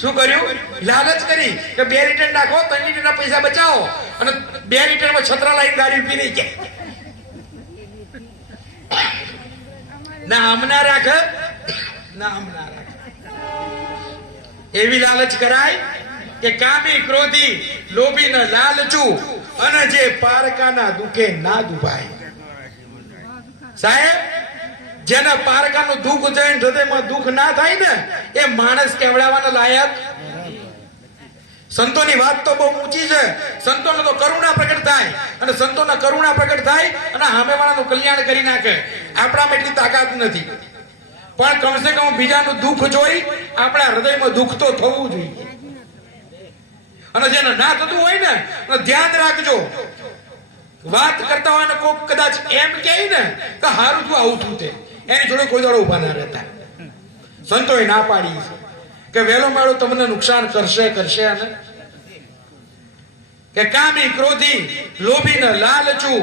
શું કર્યું? લાલચ કરી કે 2 લીટર નાખો 3 લીટરના પૈસા બચાવો અને 2 લીટરમાં છત્રા લાઈન ગાડી ઉભી નહીં જાય. ના આમ ના રાખે, ના આમ ના રાખે. એવી લાલચ કરાય કે કામી, ક્રોધી, લોભી ને લાલચુ અને જે પારકાના દુખે ના દુભાય. સાહેબ, જેના પારકાનું દુઃખ જઈને હૃદયમાં દુઃખ ના થાય ને એ માણસ કેવડાવવાના લાયક. સંતોની વાત તો બહુ ઊંચી છે. સંતોને તો કરુણા પ્રગટ થાય. થાય અને સંતોના કરુણા પ્રગટ થાય અને સામેવાળાનું કલ્યાણ કરી નાખે. આપણામાં એટલી તાકાત નથી, પણ કમસે કમ બીજાનું દુઃખ જોઈ આપણા હૃદયમાં દુઃખ તો થવું જોઈએ. અને જેને ના થતું હોય ને ધ્યાન રાખજો, વાત કરતા હોય ને કોક કદાચ એમ કહે ને કે હારું તું આવું થયું તે, એની જોડે કોઈ દાડો ઉભા ના રહેતા. સંતોએ ના પાડી છે કે વહેલો મેળો તમને નુકસાન કરશે અને કે કામી ક્રોધી લોભી ને લાલચુ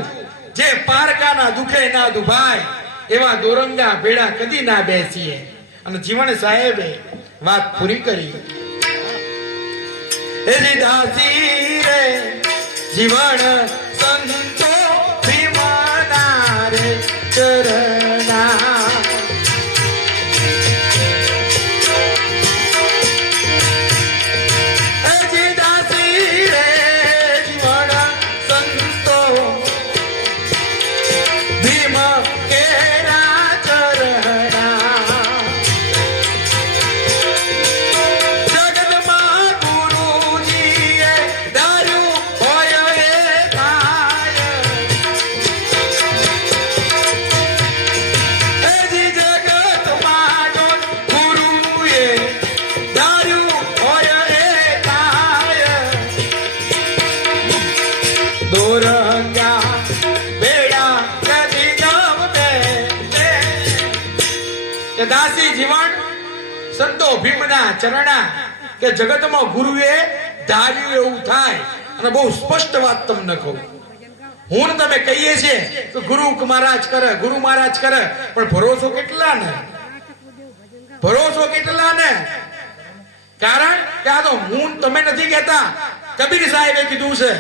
જે પારકાના દુખે ના દુભાય એવા દોરંગા ભેડા કદી ના બેસીએ. અને જીવન સાહેબે વાત પૂરી કરી. દાસી રે જીવન સંતો ભીમના રે ચરણા દાસી જીવન સંતો ભીમના ચરણા કે જગતમાં ગુરુએ ધાર્યું એવું થાય. અને બહુ સ્પષ્ટ વાત તમને કહું, હું તમે કહીએ છીએ કે ગુરુ મહારાજ કરે, ગુરુ મહારાજ કરે, પણ ભરોસો કેટલા ને, ભરોસો કેટલા ને? કારણ કે આ તો હું તમે નથી કહેતા, કબીર સાહેબે કીધું છે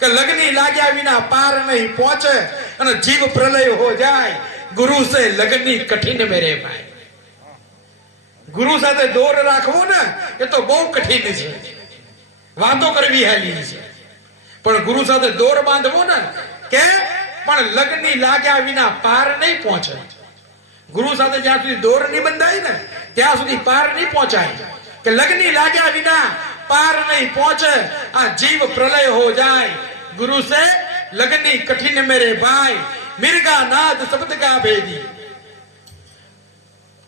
કે લગ્ની લાગ્યા વિના પાર નહીં પહોંચે અને જીવ પ્રલય હો જાય. ગુરુ સે લગ્ની કઠિન મેરે ભાઈ. ગુરુ સાથે દોર રાખવો ને એ તો બહુ કઠિન છે, વાતો કરવી હેલી છે. પણ ગુરુ સાથે દોર બાંધવો ને કે પણ લગ્ની લાગ્યા વિના પાર નહીં પહોંચે. ગુરુ સાથે જ્યાં સુધી દોર નહીં બંધાય ને ત્યાં સુધી પાર નહીં પહોંચાય. કે લગ્ની લાગ્યા વિના પાર નહીં પહોંચે, આ જીવ પ્રલય હો જાય. ગુરુ સે લગ્ની કઠિન મેરે ભાઈ, મિર્ગા નાદ શબ્દ કા ભેદી.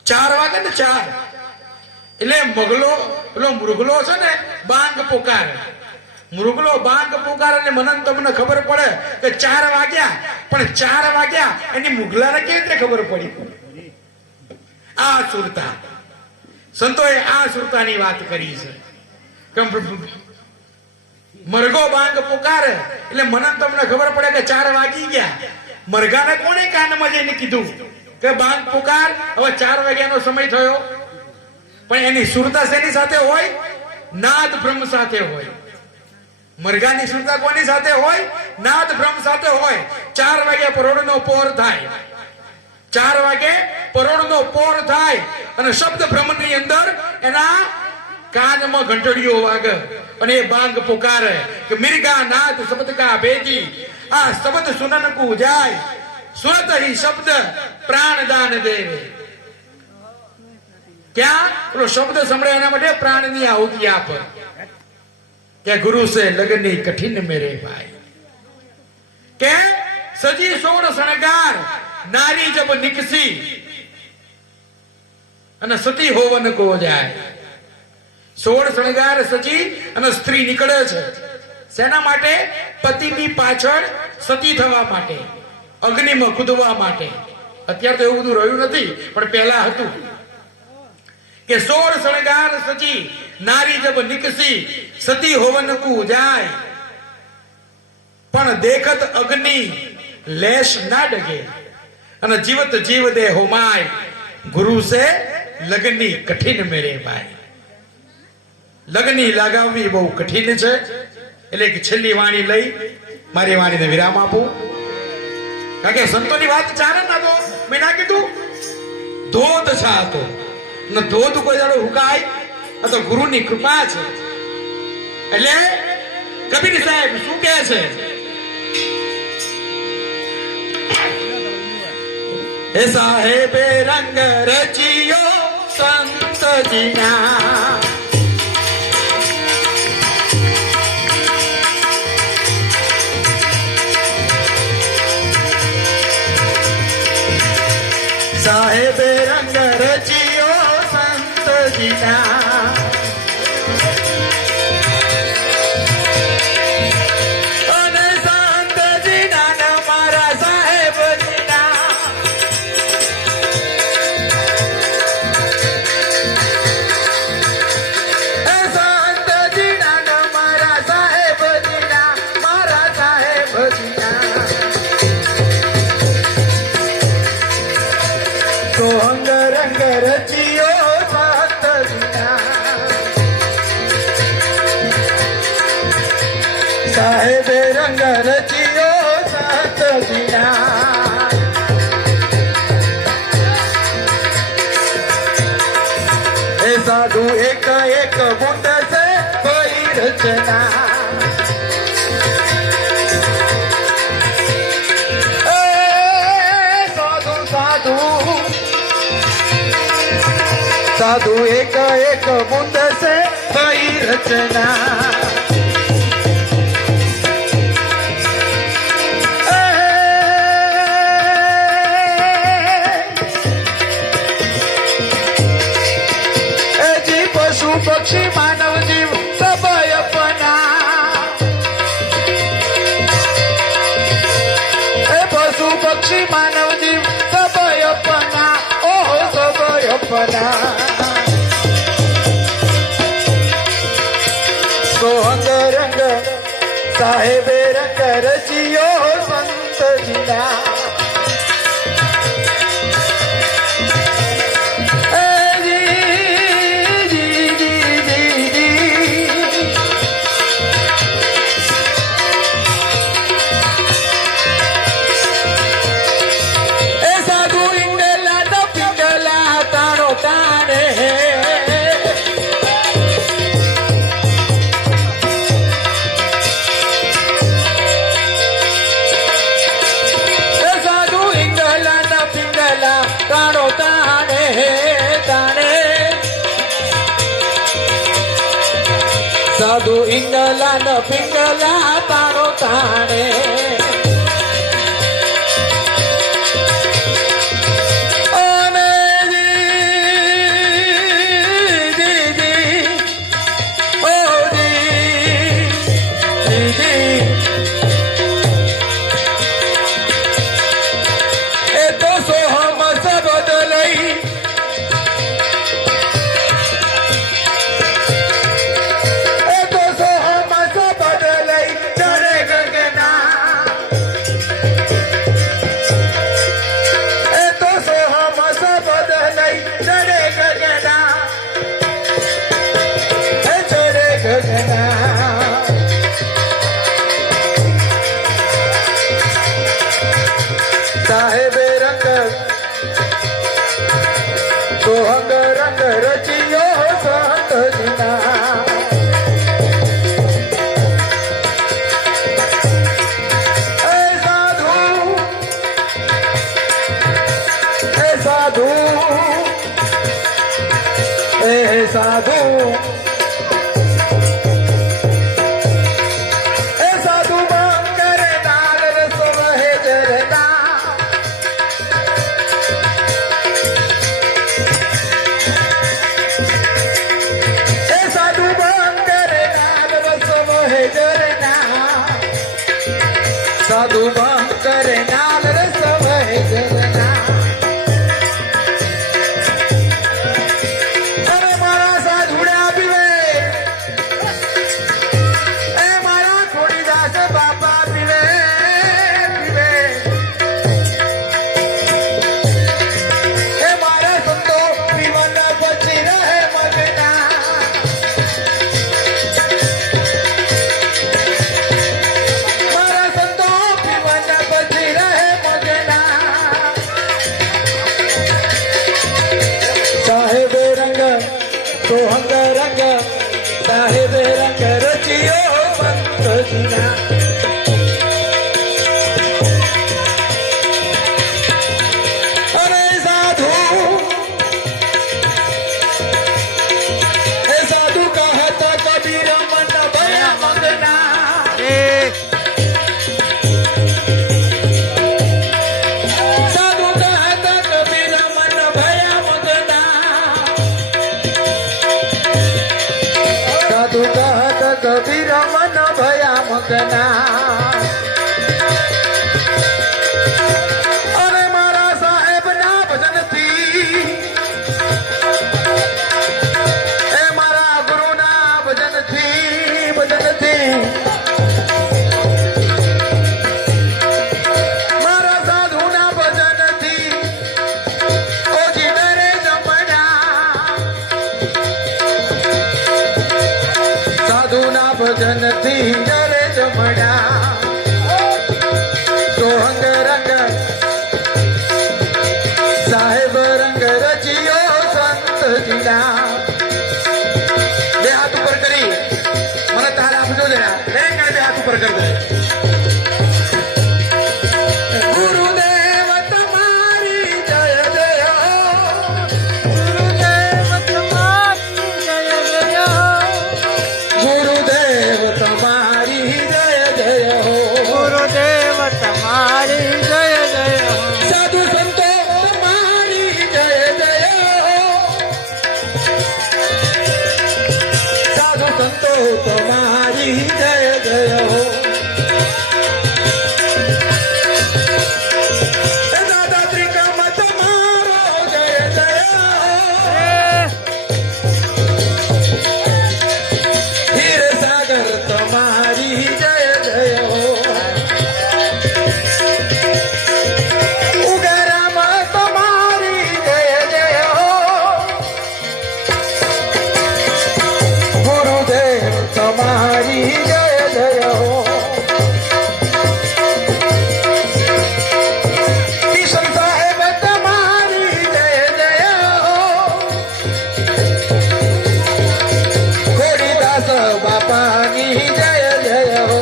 4 વાગે ને 4 એટલે મગલો પેલો મૃગલો છે ને બાંગ પોકારે. મૃગલો બાંગ પોકારે એટલે મને તમને ખબર પડે કે 4 વાગ્યા, પણ 4 વાગ્યા એની મુગલાને કેવી રીતે ખબર પડી? આ સુરતા સંતોએ આ સુરતાની વાત કરી છે. મરઘો બાંગ પોકારે એટલે મને તમને ખબર પડે કે 4 વાગી ગયા. મરઘાને કોણે કાનમાં જઈને કીધું કે બાંગ પુકાર, હવે 4 વાગ્યાનો સમય થયો? પણ એની સુરતા શેની સાથે હોય? નાદ બ્રહ્મ સાથે હોય. મરઘાની સુરતા કોની સાથે હોય? નાદ બ્રહ્મ સાથે હોય. 4 વાગે પરોઢનો પોર થાય, 4 વાગે પરોઢનો પોર થાય અને શબ્દ બ્રહ્મની અંદર એના કાનમાં ઘંટડીઓ વાગે અને એ બાંગ પુકારે કે મિર્ગા નાદ શબ્દ કા ભેજી. આ શબ્દ સુનન કુ જાય, સુરત ही शब्द प्राणदान देवे. क्या પેલો શબ્દ સાંભળે એના માટે પ્રાણની આહુતિ આપે. કે ગુરુ સે લગની કઠિન મેરે ભાઈ. કે સજી સોળ શણગાર નારી જબ નિકસી અને સતી હોવન કો જાય. 16 શણગાર સજી અને સ્ત્રી નીકળે છે શેના માટે? પતિની પાછળ સતી થવા માટે, અગ્નિમાં કૂદવા માટે. અત્યારે તો એવું બધું રહ્યું નથી, પણ પહેલા હતું કે 16 શણગાર સજી નારી જબ નિકસી સતી હોવન કુ જાય. પણ દેખત અગ્નિ લેશ ના ડગે અને જીવત જીવ દે હોમાય. ગુરુ સે લગની કઠિન મેરે ભાઈ. લગની લગાવવી બહુ કઠિન છે. એટલે કે છેલ્લી વાણી લઈ મારી વાણીને વિરામ આપું. કારણ કે સંતોની વાત ચાલે ના તો મેં ના કીધું ધોધ છાતો ને ધોધ કોઈ દાડો હુકાય? આ તો ગુરુની કૃપા છે. એટલે કબીર સાહેબ શું કહે છે? એ સાહેબે રંગ રચિયો સંત જીના, સાહેબે રંગ રચ્યો સંતજીના અને સંતજીના ને મારા સાહેબજીના એ સંતજીના ને મારા સાહેબજીના મારા સાહેબજીના તો અંગ રંગ રચ્યો સંતજીના સાહેબે રંગ રચ્યો સંતજીના એ સાધુ એક એક બુંદ છે કોઈ રચના એ સાધુ સાધુ સાધુ એક એક બુંદ છે કઈ રચના એ જી પશુ પક્ષી માનવ જીવ સભય અપના એ પશુ પક્ષી માનવ જીવ સભય અપના ઓહો સભય અપના તો અંગ રંગ સાહેબે રંગ રચ્યો સંતજીના એ જી, જી, જી, જી, જી. એ સાધુ ઇંગલા તો પિંગલા તાણો તાણે તાણો તાણે તાણે સાધુ ઇંગલા ન પિંગલા તાણો તાણે અને જી, જી, જી, ઓ જી, જી, જી. એ તો સોહમ શબ્દ લઈ એ તો સોહમ શબ્દ લઈ ચડે ગગના એ તો સોહમ શબ્દ લઈ ચડે ગગના એ ચડે ગગના સાહેબે રંગ તો અંગ રંગ રચ્યો સંતજીના એ સાધુ એ સાધુ એ સાધુ એ સાધુ મંગરે નાલ રસ વહે જરના એ સાધુ મંગરે નાલ રસ વહે જરના સાધુ મંગરે નાલ રસ વહે જરના અરે મારા સાધુડા પીવે એ મારા ખોડીદાસ બાપા પીવે પીવે એ મારા સંતો પીવન પછી રહે મગના મારા સંતો પીવન પછી રહે મગના સાહેબે રંગ તો અંગ રંગ સાહેબે રંગ રચ્યો સંતજીના અરે સાધુ એ સાધુ કહત કબીર મન ભયા મગના એ સાધુ કહત કબીર મન અને મારા સાહેબના ભજનથી એ મારા ગુરુના ભજનથી મારા સાધુના ભજનથી ઓજી ડરે જમણા સાધુના ભજનથી ડરે જમણા સોહંગ રંગ સાહેબ રંગ રચિયો સંત જીના બે હાથ ઉપર કરી મને તારે આપજો જરા દરેક બે હાથ ઉપર કરી દે ગુરુદેવ તમારી જય જય ગુરુદેવ તમારી જય જય ગુરુદેવ તમારી જય જય હો ગુરુદેવ તમારી જય જય સાધુ સંતો તમારી જય જય હો સાધુ સંતો તમારી જય જય હો એ દાદા ત્રિકમ તમારો જય જય હો હીર સાગર તમારી જય જય હો ઉગરામ તમારી જય જય હો ગુરુદેવ તમારી જય જય હો કિશન સાહેબ તમારી જય જય હો ખોડીદાસ બાપાની જય જય હો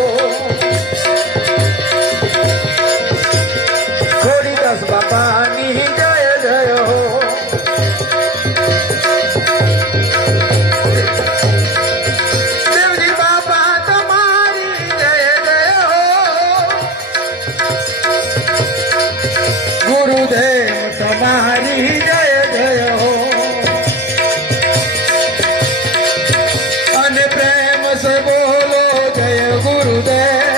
ખોડીદાસ બાપાની જય જય હો દેવજી બાપા તમારી જય જય હો ગુરુદેવ તમારી જય જય હો અને પ્રેમ સે બોલો જય ગુરુદેવ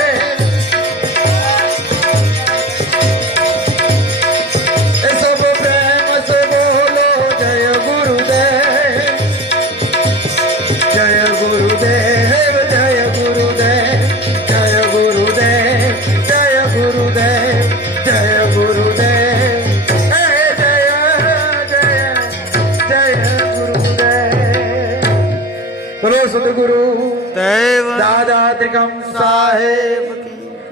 એ સબ પ્રેમ સે બોલો જય ગુરુદેવ જય ગુરુદેવ જય ગુરુદેવ જય ગુરુદેવ જય ગુરુદેવ જય ગુરુદેવ હે જય જય જય ગુરુદેવ બોલો સદગુરુ દેવ દાદા ત્રિકમ સાહેબ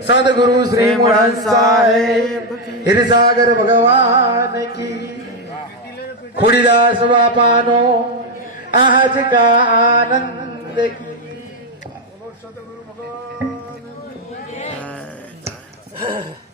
સદગુરુ શ્રી મોહન સાહેબ હિરસાગર ભગવાન કી ખોડીદાસ બાપાનો આજ કા આનંદ કી જય.